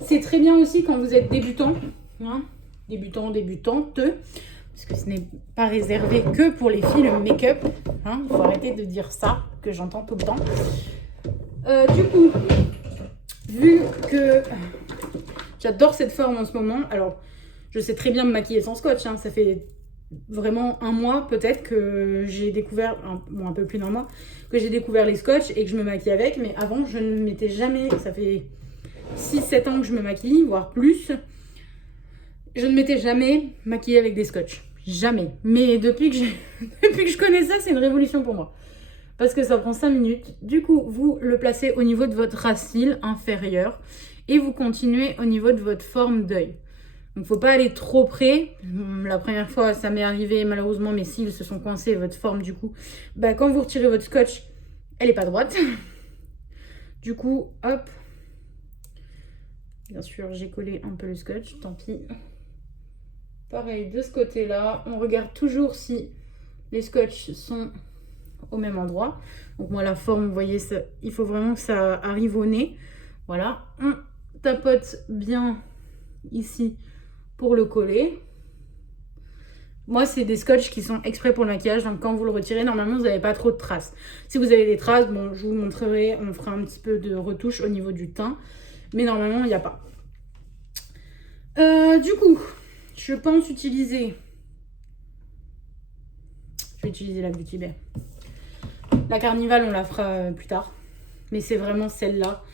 c'est très bien aussi quand vous êtes débutant, hein, débutante, parce que ce n'est pas réservé que pour les filles le make-up. Hein, faut arrêter de dire ça, que j'entends tout le temps. Du coup, vu que j'adore cette forme en ce moment, alors je sais très bien me maquiller sans scotch, hein, ça fait vraiment un mois peut-être que j'ai découvert, un peu plus d'un mois, que j'ai découvert les scotch et que je me maquille avec, mais avant je ne m'étais jamais, ça fait 6-7 ans que je me maquille, voire plus, je ne m'étais jamais maquillée avec des scotch, jamais, mais depuis que je connais ça, c'est une révolution pour moi. Parce que ça prend 5 minutes. Du coup, vous le placez au niveau de votre racine inférieure et vous continuez au niveau de votre forme d'œil. Donc, il ne faut pas aller trop près. La première fois, ça m'est arrivé, malheureusement, mes cils se sont coincés, votre forme, du coup. Quand vous retirez votre scotch, elle n'est pas droite. Du coup, hop. Bien sûr, j'ai collé un peu le scotch, tant pis. Pareil, de ce côté-là, on regarde toujours si les scotch sont au même endroit. Donc moi la forme, vous voyez, ça, il faut vraiment que ça arrive au nez. Voilà, on tapote bien ici pour le coller. Moi c'est des scotch qui sont exprès pour le maquillage, donc quand vous le retirez, normalement vous n'avez pas trop de traces. Si vous avez des traces, bon, je vous montrerai, on fera un petit peu de retouche au niveau du teint, mais normalement il n'y a pas. Du coup, je pense utiliser, je vais utiliser la Beauty Bay. La Carnival, on la fera plus tard. Mais c'est vraiment celle-là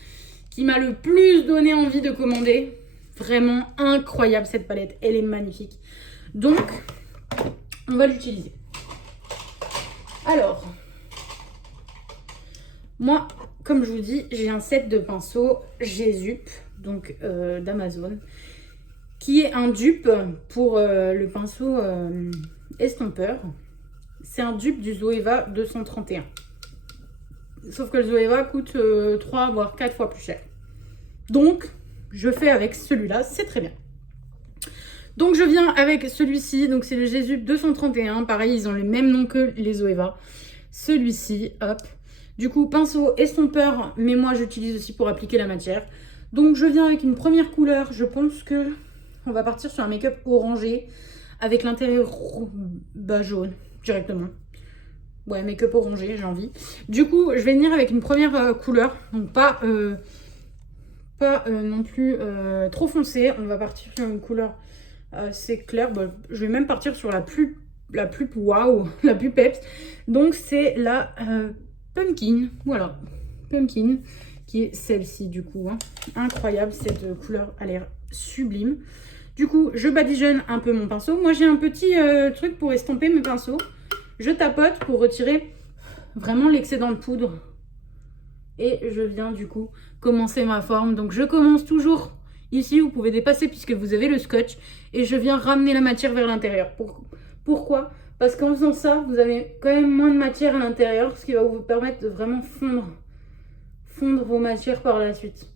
qui m'a le plus donné envie de commander. Vraiment incroyable cette palette. Elle est magnifique. Donc, on va l'utiliser. Alors, moi, comme je vous dis, j'ai un set de pinceaux Gésup, donc d'Amazon, qui est un dupe pour le pinceau estompeur. C'est un dupe du Zoeva 231. Sauf que le Zoeva coûte 3 voire 4 fois plus cher. Donc, je fais avec celui-là, c'est très bien. Donc, je viens avec celui-ci. Donc, c'est le Gésup 231. Pareil, ils ont le même nom que les Zoeva. Celui-ci, hop. Du coup, pinceau estompeur, mais moi, j'utilise aussi pour appliquer la matière. Donc, je viens avec une première couleur. Je pense que on va partir sur un make-up orangé avec l'intérieur jaune directement. Ouais, make-up orangé, j'ai envie. Du coup, je vais venir avec une première couleur. Donc, pas non plus trop foncé. On va partir sur une couleur assez claire. Je vais même partir sur la plus waouh, la plus peps. Donc, c'est la Pumpkin. Voilà, Pumpkin, qui est celle-ci, du coup. Hein. Incroyable, cette couleur a l'air sublime. Du coup, je badigeonne un peu mon pinceau. Moi, j'ai un petit truc pour estomper mes pinceaux. Je tapote pour retirer vraiment l'excédent de poudre. Et je viens du coup commencer ma forme. Donc je commence toujours ici, vous pouvez dépasser puisque vous avez le scotch. Et je viens ramener la matière vers l'intérieur. Pourquoi? Parce qu'en faisant ça, vous avez quand même moins de matière à l'intérieur. Ce qui va vous permettre de vraiment fondre vos matières par la suite.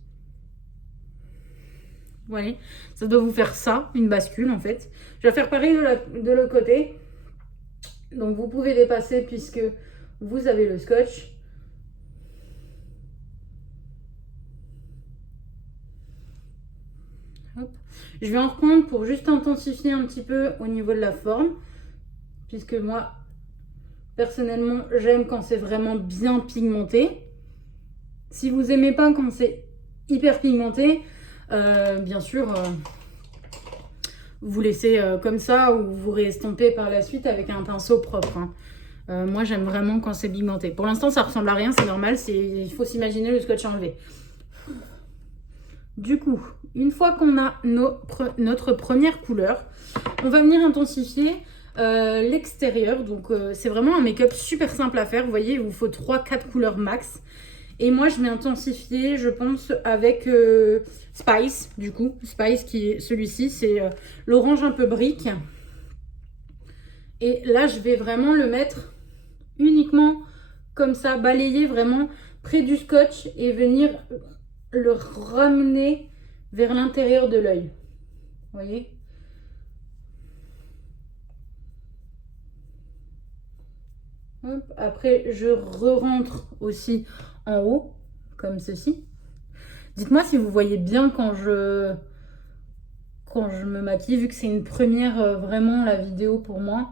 Vous voyez, ça doit vous faire ça, une bascule en fait. Je vais faire pareil de l'autre côté. Donc vous pouvez dépasser puisque vous avez le scotch. Hop. Je vais en reprendre pour juste intensifier un petit peu au niveau de la forme. Puisque moi, personnellement, j'aime quand c'est vraiment bien pigmenté. Si vous n'aimez pas quand c'est hyper pigmenté, bien sûr, vous laissez comme ça ou vous réestompez par la suite avec un pinceau propre. Hein. Moi, j'aime vraiment quand c'est pigmenté. Pour l'instant, ça ressemble à rien, c'est normal. Il faut s'imaginer le scotch enlevé. Du coup, une fois qu'on a notre première couleur, on va venir intensifier l'extérieur. Donc, c'est vraiment un make-up super simple à faire. Vous voyez, il vous faut 3-4 couleurs max. Et moi, je vais intensifier, je pense, avec Spice, du coup. Spice, qui est celui-ci, c'est l'orange un peu brique. Et là, je vais vraiment le mettre uniquement comme ça, balayer vraiment près du scotch et venir le ramener vers l'intérieur de l'œil. Vous voyez ? Hop. Après, je re-rentre aussi en haut, comme ceci. Dites-moi si vous voyez bien quand je me maquille, vu que c'est une première vraiment la vidéo pour moi.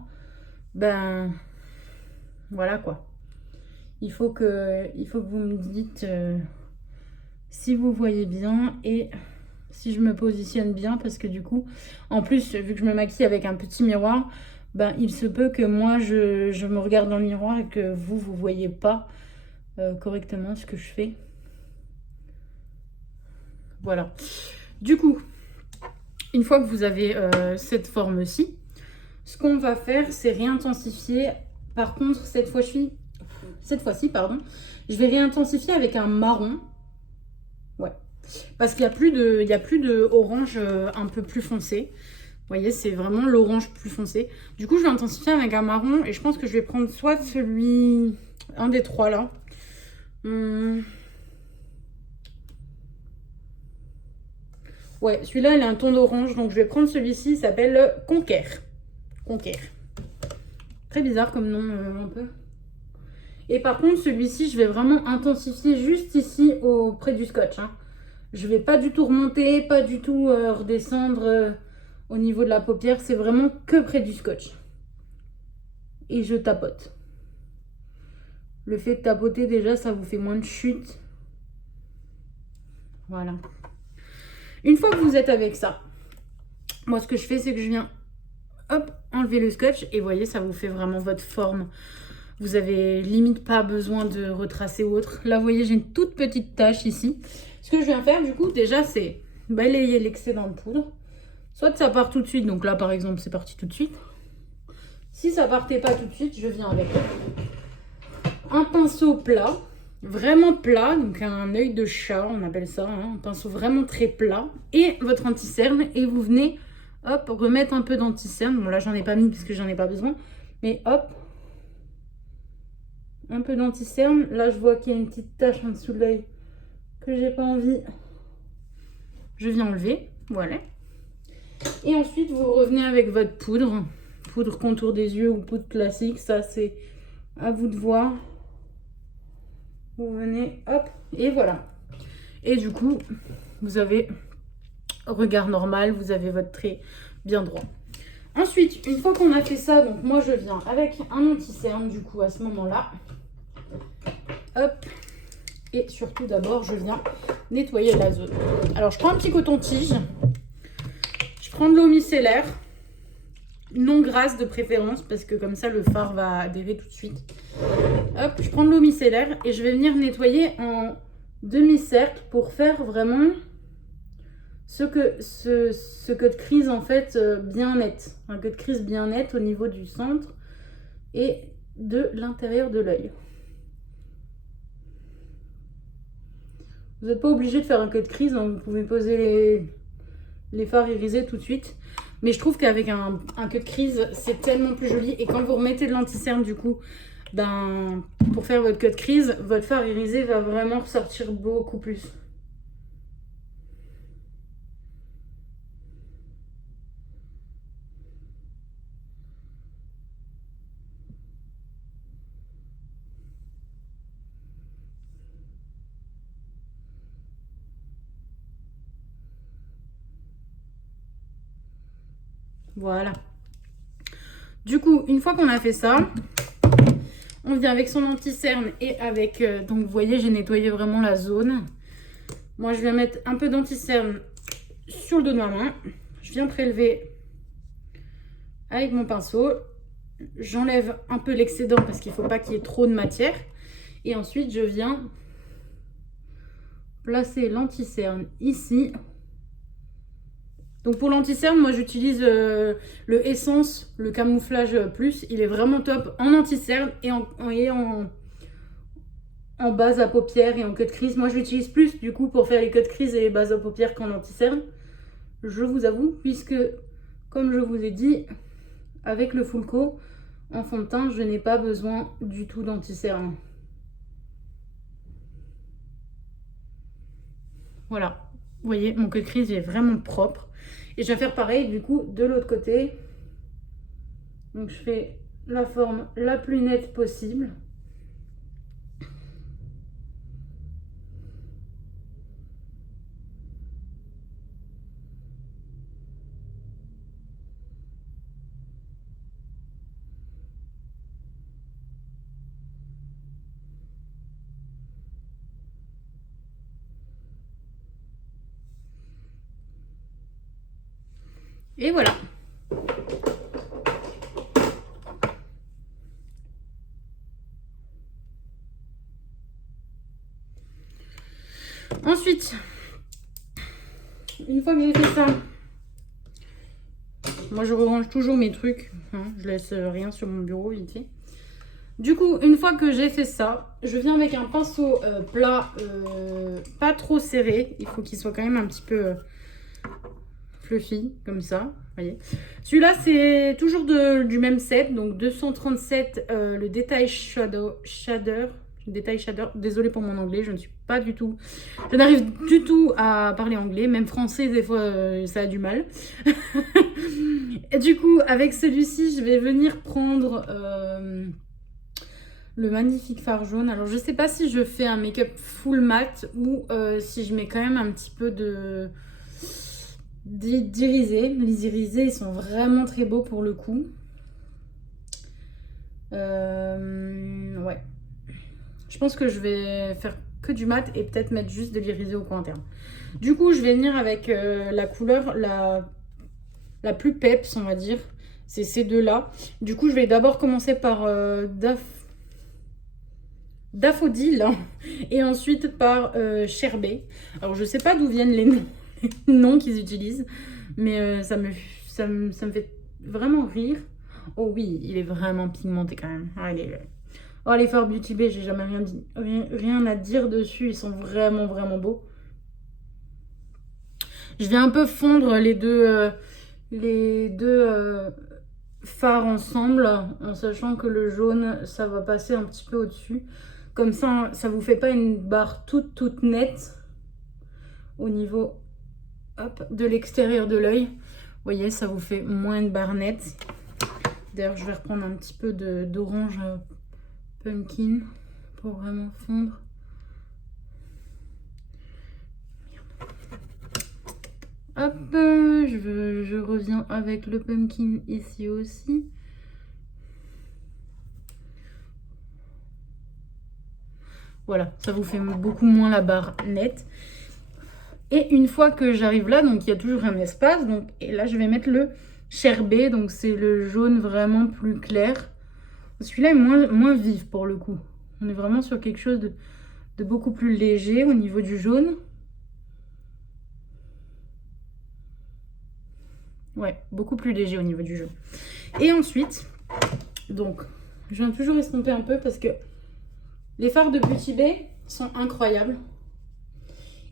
Ben, voilà quoi. Il faut que vous me dites si vous voyez bien et si je me positionne bien, parce que du coup, en plus, vu que je me maquille avec un petit miroir, ben, il se peut que moi, je me regarde dans le miroir et que vous voyez pas correctement ce que je fais. Voilà. Du coup, une fois que vous avez cette forme-ci, ce qu'on va faire, c'est réintensifier. Par contre, cette fois-ci, je vais réintensifier avec un marron. Ouais. Parce qu'il n'y a plus de orange un peu plus foncé. Vous voyez, c'est vraiment l'orange plus foncé. Du coup, je vais intensifier avec un marron et je pense que je vais prendre soit celui, un des trois là. Ouais, celui-là, il a un ton d'orange, donc je vais prendre celui-ci, il s'appelle Conquer. Conquer. Très bizarre comme nom, un peu. Et par contre, celui-ci, je vais vraiment intensifier juste ici, près du scotch. Hein. Je vais pas du tout remonter, pas du tout redescendre au niveau de la paupière. C'est vraiment que près du scotch. Et je tapote. Le fait de tapoter, déjà, ça vous fait moins de chute. Voilà. Une fois que vous êtes avec ça, moi, ce que je fais, c'est que je viens, hop, enlever le scotch. Et vous voyez, ça vous fait vraiment votre forme. Vous avez limite pas besoin de retracer ou autre. Là, vous voyez, j'ai une toute petite tache ici. Ce que je viens faire, du coup, déjà, c'est balayer l'excédent de poudre. Soit ça part tout de suite. Donc là, par exemple, c'est parti tout de suite. Si ça partait pas tout de suite, je viens avec un pinceau plat. Vraiment plat. Donc un œil de chat, on appelle ça. Hein, un pinceau vraiment très plat. Et votre anti-cerne. Et vous venez, hop, remettre un peu d'anti-cerne. Bon, là, j'en ai pas mis parce que j'en ai pas besoin. Mais hop. Un peu d'anti-cerne. Là, je vois qu'il y a une petite tache en dessous de l'œil que j'ai pas envie. Je viens enlever. Voilà. Et ensuite, vous revenez avec votre poudre. Poudre contour des yeux ou poudre classique. Ça, c'est à vous de voir. Vous venez, hop, et voilà. Et du coup, vous avez regard normal. Vous avez votre trait bien droit. Ensuite, une fois qu'on a fait ça, donc moi, je viens avec un anti-cerne, du coup, à ce moment-là. Hop. Et surtout, d'abord, je viens nettoyer la zone. Alors, je prends un petit coton-tige. Je prends de l'eau micellaire. Non grasse de préférence, parce que comme ça, le fard va adhérer tout de suite. Hop, je prends de l'eau micellaire et je vais venir nettoyer en demi-cercle pour faire vraiment ce cut crease, en fait, bien net. Un cut crease bien net au niveau du centre et de l'intérieur de l'œil. Vous n'êtes pas obligé de faire un cut crease, hein. Vous pouvez poser les fards irisés tout de suite. Mais je trouve qu'avec un cut crease, c'est tellement plus joli. Et quand vous remettez de l'anti-cerne, du coup, ben, pour faire votre cut crease, votre fard irisé va vraiment ressortir beaucoup plus. Voilà. Du coup, une fois qu'on a fait ça, on vient avec son anti-cerne et avec... donc, vous voyez, j'ai nettoyé vraiment la zone. Moi, je viens mettre un peu d'anti-cerne sur le dos de ma main. Je viens prélever avec mon pinceau, j'enlève un peu l'excédent parce qu'il ne faut pas qu'il y ait trop de matière. Et ensuite, je viens placer l'anti-cerne ici. Donc pour l'anti-cerne, moi j'utilise le Essence, le camouflage plus. Il est vraiment top en anti-cerne et en base à paupières et en queue de crise. Moi je l'utilise plus du coup pour faire les queues de crise et les bases à paupières qu'en anti-cerne. Je vous avoue, puisque comme je vous ai dit, avec le Fulco en fond de teint, je n'ai pas besoin du tout d'anti-cerne. Voilà, vous voyez, mon queue de crise est vraiment propre. Et je vais faire pareil du coup de l'autre côté. Donc je fais la forme la plus nette possible. Et voilà. Ensuite, une fois que j'ai fait ça, moi je range toujours mes trucs, hein, je laisse rien sur mon bureau vite fait. Du coup, une fois que j'ai fait ça, je viens avec un pinceau plat, pas trop serré. Il faut qu'il soit quand même un petit peu fluffy, comme ça. Voyez. Celui-là, c'est toujours du même set, donc 237, le Detail Shader. Désolée pour mon anglais, je ne suis pas du tout... Je n'arrive du tout à parler anglais, même français, des fois, ça a du mal. Et du coup, avec celui-ci, je vais venir prendre... le magnifique fard jaune. Alors, je sais pas si je fais un make-up full mat ou si je mets quand même un petit peu d'irisé. Les irisés, ils sont vraiment très beaux pour le coup. Ouais. Je pense que je vais faire que du mat et peut-être mettre juste de l'irisé au coin interne. Du coup, je vais venir avec la couleur la plus peps, on va dire. C'est ces deux-là. Du coup, je vais d'abord commencer par Daffodil et ensuite par Sherbet. Alors je sais pas d'où viennent les noms qu'ils utilisent, mais ça me fait vraiment rire. Oh oui, il est vraiment pigmenté quand même. Oh, les fards Beauty Bay, j'ai jamais rien à dire dessus, ils sont vraiment vraiment beaux. Je vais un peu fondre les deux fards ensemble en sachant que le jaune ça va passer un petit peu au-dessus. Comme ça, ça vous fait pas une barre toute nette au niveau de l'extérieur de l'œil. Vous voyez, ça vous fait moins une barre nette. D'ailleurs, je vais reprendre un petit peu d'orange pumpkin pour vraiment fondre. Hop, je reviens avec le pumpkin ici aussi. Voilà, ça vous fait beaucoup moins la barre nette. Et une fois que j'arrive là, donc il y a toujours un espace. Donc, et là, je vais mettre le Sherbet. Donc, c'est le jaune vraiment plus clair. Celui-là est moins vif pour le coup. On est vraiment sur quelque chose de beaucoup plus léger au niveau du jaune. Ouais, beaucoup plus léger au niveau du jaune. Et ensuite, donc, je viens toujours estomper un peu parce que les fards de Beauty Bay sont incroyables.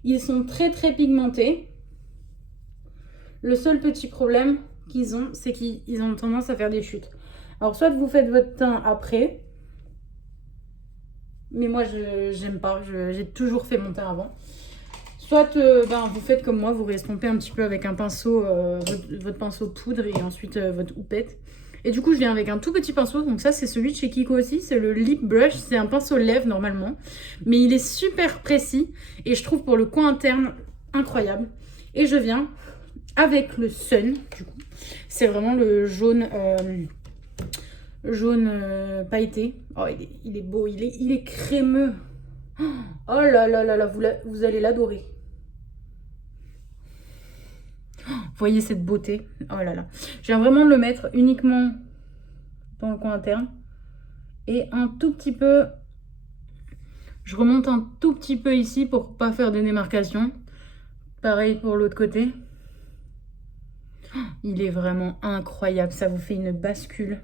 Ils sont très très pigmentés. Le seul petit problème qu'ils ont, c'est qu'ils ont tendance à faire des chutes. Alors, soit vous faites votre teint après, mais moi, j'aime pas. J'ai toujours fait mon teint avant. Soit vous faites comme moi, vous restompez un petit peu avec un pinceau, votre pinceau poudre et ensuite votre houppette. Et du coup, je viens avec un tout petit pinceau. Donc ça, c'est celui de chez Kiko aussi. C'est le Lip Brush. C'est un pinceau lèvres normalement. Mais il est super précis. Et je trouve pour le coin interne, incroyable. Et je viens avec le Sun. Du coup, c'est vraiment le jaune, pailleté. Oh, il est beau. Il est crémeux. Oh là là là là, vous allez l'adorer. voyez cette beauté? Oh là là. Je viens vraiment de le mettre uniquement dans le coin interne. Et un tout petit peu... Je remonte un tout petit peu ici pour pas faire de démarcation. Pareil pour l'autre côté. Il est vraiment incroyable. Ça vous fait une bascule.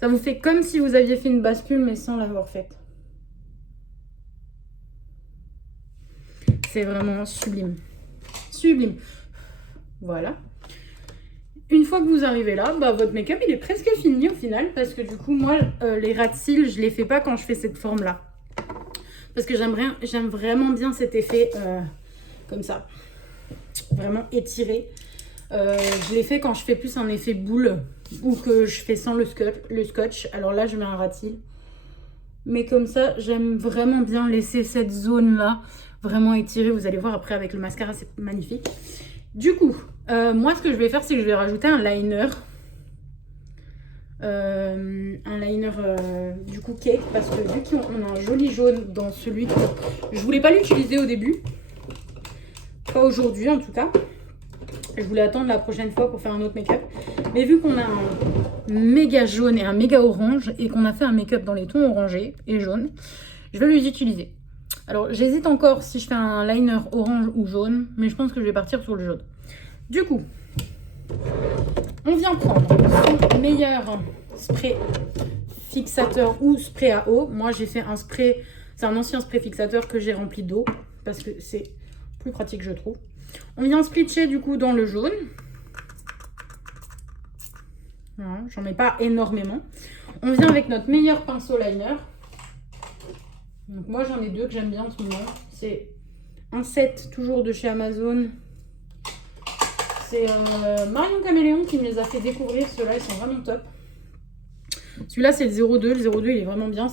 Ça vous fait comme si vous aviez fait une bascule, mais sans l'avoir faite. C'est vraiment sublime. Sublime. Voilà. Une fois que vous arrivez là, bah, votre make-up il est presque fini au final. Parce que du coup, moi, les ras de cils, je les fais pas quand je fais cette forme-là. Parce que j'aime vraiment bien cet effet comme ça. Vraiment étiré. Je l'ai fait quand je fais plus un effet boule. Ou que je fais sans le scotch. Alors là, je mets un ras de cils. Mais comme ça, j'aime vraiment bien laisser cette zone-là vraiment étirée. Vous allez voir après avec le mascara, c'est magnifique. Du coup, moi, ce que je vais faire, c'est que je vais rajouter un liner. Du coup cake, parce que vu qu'on a un joli jaune dans celui que je voulais pas l'utiliser au début, pas aujourd'hui en tout cas, je voulais attendre la prochaine fois pour faire un autre make-up, mais vu qu'on a un méga jaune et un méga orange et qu'on a fait un make-up dans les tons orangés et jaunes, je vais les utiliser. Alors j'hésite encore si je fais un liner orange ou jaune, mais je pense que je vais partir sur le jaune. Du coup, on vient prendre son meilleur spray fixateur ou spray à eau. Moi, j'ai fait un spray, c'est un ancien spray fixateur que j'ai rempli d'eau parce que c'est plus pratique, je trouve. On vient splitcher du coup dans le jaune. Voilà, j'en mets pas énormément. On vient avec notre meilleur pinceau liner. Donc moi, j'en ai deux que j'aime bien en ce moment. C'est un set toujours de chez Amazon. C'est Marion Caméléon qui me les a fait découvrir. Ceux-là, ils sont vraiment top. Celui-là, c'est le 02. Le 02, il est vraiment bien.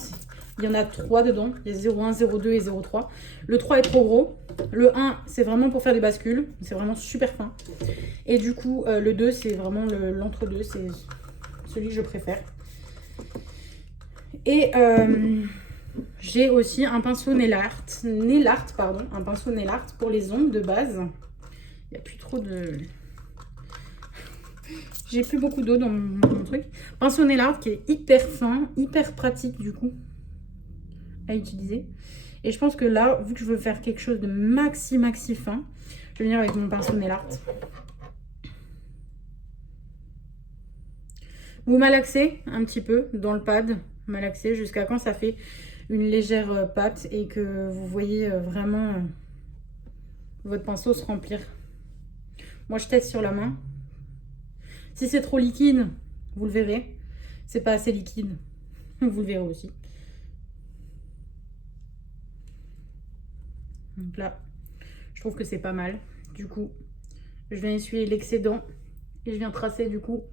Il y en a 3 dedans. Il y a 01, 02 et 03. Le 3 est trop gros. Le 1, c'est vraiment pour faire des bascules. C'est vraiment super fin. Et du coup, le 2, c'est vraiment l'entre-deux. C'est celui que je préfère. Et j'ai aussi un pinceau nail art. Un pinceau nail art pour les ongles de base. Il n'y a plus trop de... J'ai plus beaucoup d'eau dans mon truc. Pinceau nail art qui est hyper fin, hyper pratique du coup à utiliser. Et je pense que là, vu que je veux faire quelque chose de maxi fin, je vais venir avec mon pinceau nail art. Vous malaxez un petit peu dans le pad, malaxez jusqu'à quand ça fait une légère pâte et que vous voyez vraiment votre pinceau se remplir. Moi, je teste sur la main. Si c'est trop liquide, vous le verrez. C'est pas assez liquide, vous le verrez aussi. Donc là, je trouve que c'est pas mal. Du coup, je viens essuyer l'excédent et je viens tracer du coup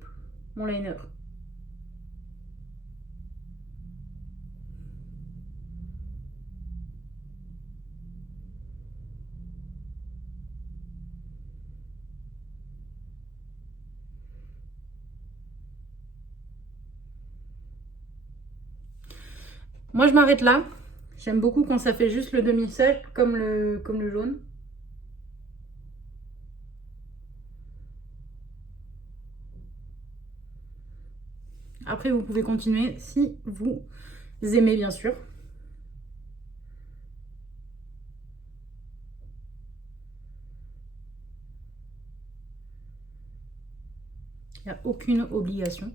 mon liner. Moi, je m'arrête là. J'aime beaucoup quand ça fait juste le demi-cercle, comme le jaune. Après, vous pouvez continuer si vous aimez, bien sûr. Il n'y a aucune obligation.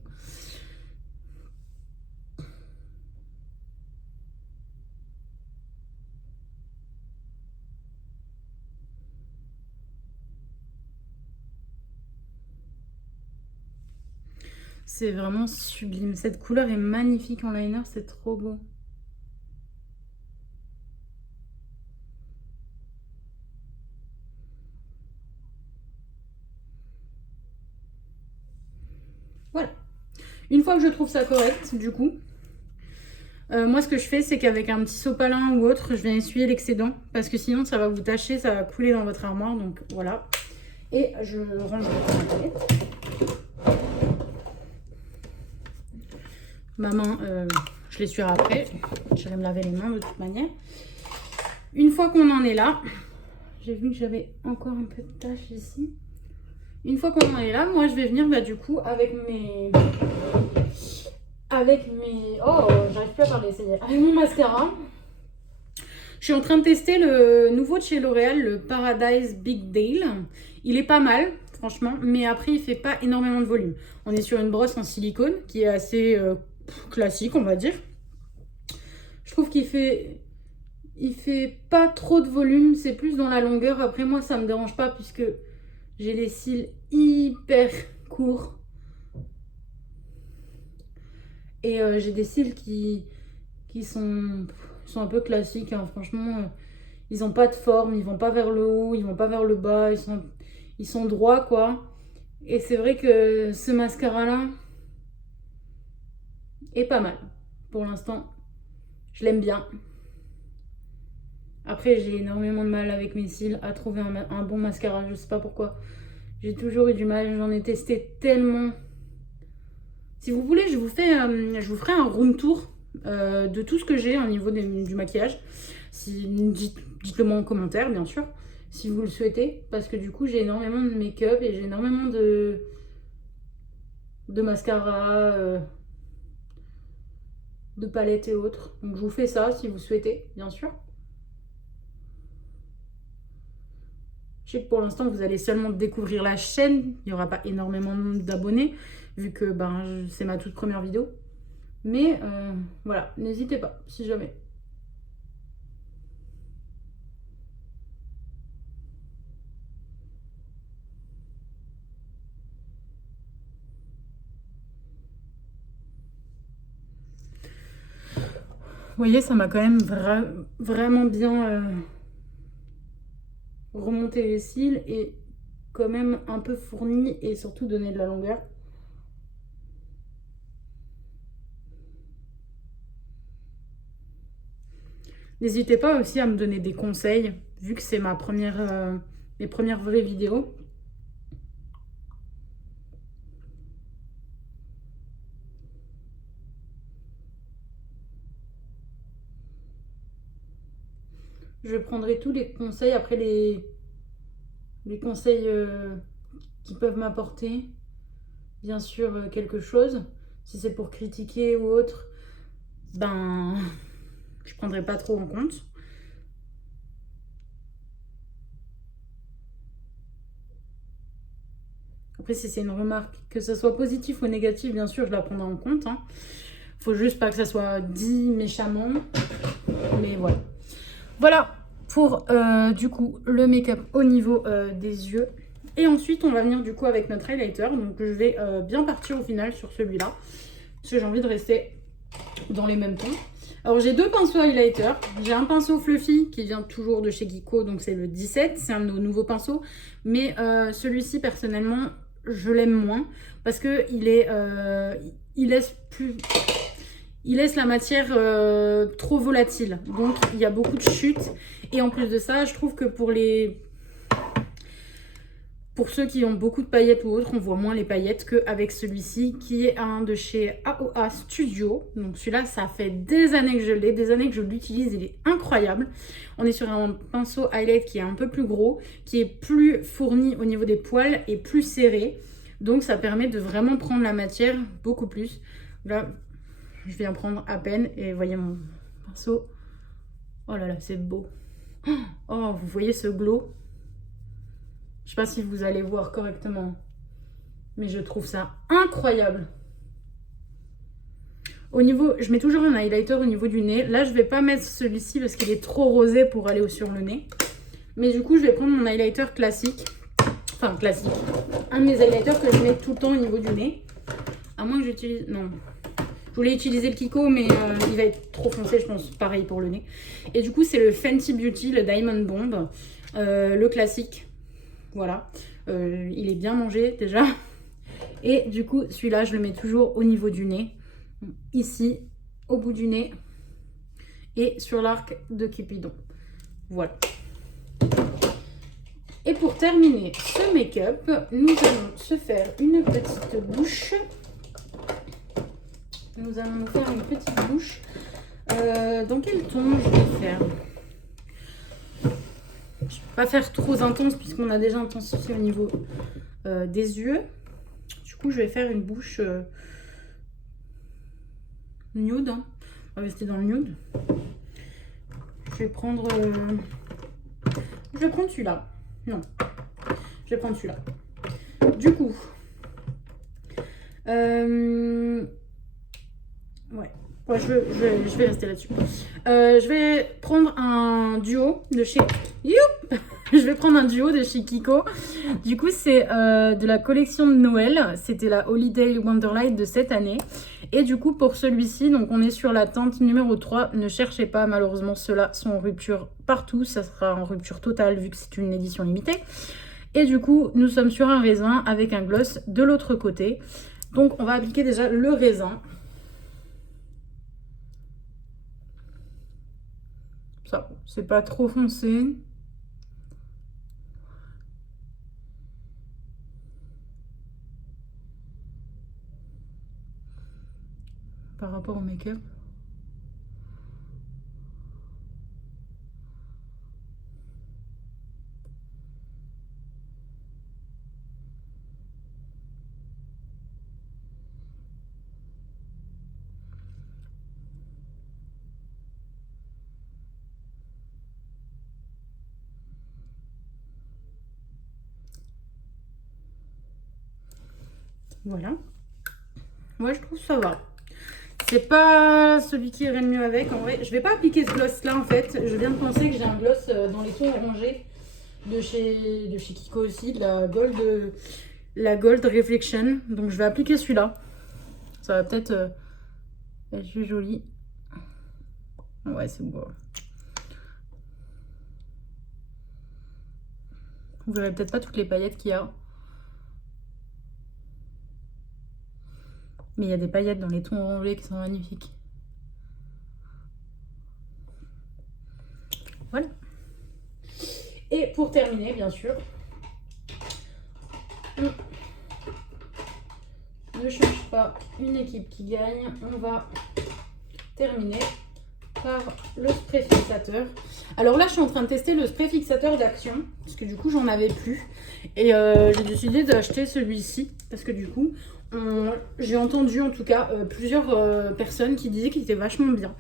C'est vraiment sublime. Cette couleur est magnifique en liner, c'est trop beau. Voilà. Une fois que je trouve ça correct, du coup, moi ce que je fais, c'est qu'avec un petit sopalin ou autre, je viens essuyer l'excédent. Parce que sinon, ça va vous tacher, ça va couler dans votre armoire. Donc voilà. Et je range votre palette. Ma main, je l'essuierai après. J'irai me laver les mains de toute manière. Une fois qu'on en est là, j'ai vu que j'avais encore un peu de tache ici. Une fois qu'on en est là, moi je vais venir du coup avec mes... Oh, j'arrive plus à parler, ça y est. Avec mon mascara. Je suis en train de tester le nouveau de chez L'Oréal, le Paradise Big Deal. Il est pas mal, franchement, mais après il fait pas énormément de volume. On est sur une brosse en silicone qui est assez classique, on va dire. Je trouve qu'il fait... Il fait pas trop de volume, c'est plus dans la longueur. Après moi ça me dérange pas puisque j'ai les cils hyper courts. Et j'ai des cils qui sont un peu classiques, hein. Franchement, ils n'ont pas de forme, ils vont pas vers le haut, ils vont pas vers le bas, ils sont droits quoi. Et c'est vrai que ce mascara là est pas mal. Pour l'instant, je l'aime bien. Après, j'ai énormément de mal avec mes cils à trouver un bon mascara, je sais pas pourquoi. J'ai toujours eu du mal, j'en ai testé tellement. Si vous voulez, je vous ferai un room tour de tout ce que j'ai au niveau du maquillage. Dites-le moi en commentaire, bien sûr, si vous le souhaitez. Parce que du coup, j'ai énormément de make-up et j'ai énormément de mascara, de palettes et autres. Donc je vous fais ça si vous souhaitez, bien sûr. Je sais que pour l'instant, vous allez seulement découvrir la chaîne. Il n'y aura pas énormément d'abonnés, vu que c'est ma toute première vidéo. Mais voilà, n'hésitez pas, si jamais. Vous voyez, ça m'a quand même vraiment bien remonté les cils et quand même un peu fourni et surtout donné de la longueur. N'hésitez pas aussi à me donner des conseils, vu que c'est mes premières vraies vidéos. Je prendrai tous les conseils, après les conseils qui peuvent m'apporter, bien sûr, quelque chose. Si c'est pour critiquer ou autre, je prendrai pas trop en compte. Après, si c'est une remarque, que ce soit positif ou négatif, bien sûr, je la prendrai en compte. Hein. Faut juste pas que ça soit dit méchamment. Mais voilà. Voilà pour du coup le make-up au niveau des yeux. Et ensuite, on va venir du coup avec notre highlighter. Donc je vais bien partir au final sur celui-là. Parce que j'ai envie de rester dans les mêmes tons. Alors j'ai deux pinceaux highlighter. J'ai un pinceau Fluffy qui vient toujours de chez Geeko. Donc c'est le 17. C'est un de nos nouveaux pinceaux. Mais celui-ci personnellement, je l'aime moins. Parce qu'il laisse la matière trop volatile. Donc, il y a beaucoup de chutes. Et en plus de ça, je trouve que pour ceux qui ont beaucoup de paillettes ou autres, on voit moins les paillettes qu'avec celui-ci, qui est un de chez AOA Studio. Donc, celui-là, ça fait des années que je l'ai, des années que je l'utilise. Il est incroyable. On est sur un pinceau highlight qui est un peu plus gros, qui est plus fourni au niveau des poils et plus serré. Donc, ça permet de vraiment prendre la matière beaucoup plus. Là, je viens prendre à peine et voyez mon pinceau. Oh là là, c'est beau. Oh, vous voyez ce glow? Je sais pas si vous allez voir correctement, mais je trouve ça incroyable. Au niveau, je mets toujours un highlighter au niveau du nez. Là, je vais pas mettre celui-ci parce qu'il est trop rosé pour aller sur le nez. Mais du coup, je vais prendre mon highlighter classique. Enfin, classique. Un de mes highlighters que je mets tout le temps au niveau du nez. À moins que j'utilise... Non. Je voulais utiliser le Kiko, mais il va être trop foncé, je pense. Pareil pour le nez. Et du coup, c'est le Fenty Beauty, le Diamond Bomb. Le classique. Voilà. Il est bien mangé, déjà. Et du coup, celui-là, je le mets toujours au niveau du nez. Ici, au bout du nez. Et sur l'arc de Cupidon. Voilà. Et pour terminer ce make-up, nous allons se faire une petite bouche. Nous allons nous faire une petite bouche. Dans quel ton je vais faire? Je ne vais pas faire trop intense puisqu'on a déjà intensifié au niveau des yeux. Du coup, je vais faire une bouche nude. Hein. On va rester dans le nude. Je vais prendre celui-là. Non. Je vais prendre celui-là. Du coup. Ouais, je vais rester là-dessus. Je vais prendre un duo de chez... Youp je vais prendre un duo de chez Kiko. Du coup, c'est de la collection de Noël. C'était la Holiday Wonderlight de cette année. Et du coup, pour celui-ci, donc on est sur la teinte numéro 3. Ne cherchez pas, malheureusement, ceux-là sont en rupture partout. Ça sera en rupture totale vu que c'est une édition limitée. Et du coup, nous sommes sur un raisin avec un gloss de l'autre côté. Donc, on va appliquer déjà le raisin. Ça, c'est pas trop foncé. Par rapport au make-up. Voilà. Moi, je trouve ça va. C'est pas celui qui irait le mieux avec. En vrai, je vais pas appliquer ce gloss là en fait. Je viens de penser que j'ai un gloss dans les tons orangés de chez Kiko aussi, de la Gold Reflection. Donc je vais appliquer celui-là. Ça va peut-être être plus joli. Ouais, c'est beau. Vous verrez peut-être pas toutes les paillettes qu'il y a. Mais il y a des paillettes dans les tons orangés qui sont magnifiques. Voilà. Et pour terminer, bien sûr, on ne change pas une équipe qui gagne. On va terminer par le spray fixateur. Alors là, je suis en train de tester le spray fixateur d'Action, parce que du coup, j'en avais plus. Et j'ai décidé d'acheter celui-ci, parce que du coup, j'ai entendu en tout cas plusieurs personnes qui disaient qu'il était vachement bien.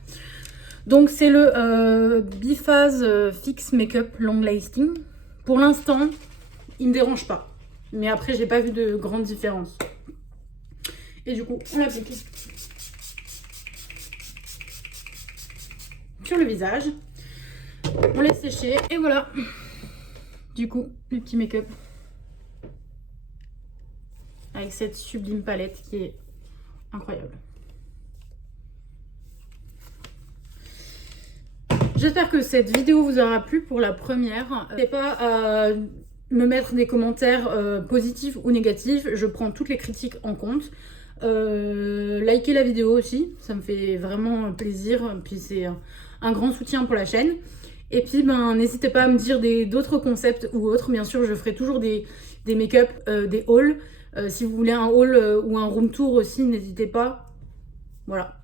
Donc c'est le Biphase Fix Makeup Long Lasting. Pour l'instant, il ne me dérange pas. Mais après, j'ai pas vu de grande différence. Et du coup, on l'applique sur le visage. On laisse sécher. Et voilà. Du coup, le petit make-up. Avec cette sublime palette qui est incroyable. J'espère que cette vidéo vous aura plu pour la première. N'hésitez pas à me mettre des commentaires positifs ou négatifs. Je prends toutes les critiques en compte. Likez la vidéo aussi, ça me fait vraiment plaisir. Puis c'est un grand soutien pour la chaîne. Et puis n'hésitez pas à me dire d'autres concepts ou autres. Bien sûr, je ferai toujours des make-up, des hauls. Si vous voulez un haul ou un room tour aussi, n'hésitez pas. Voilà.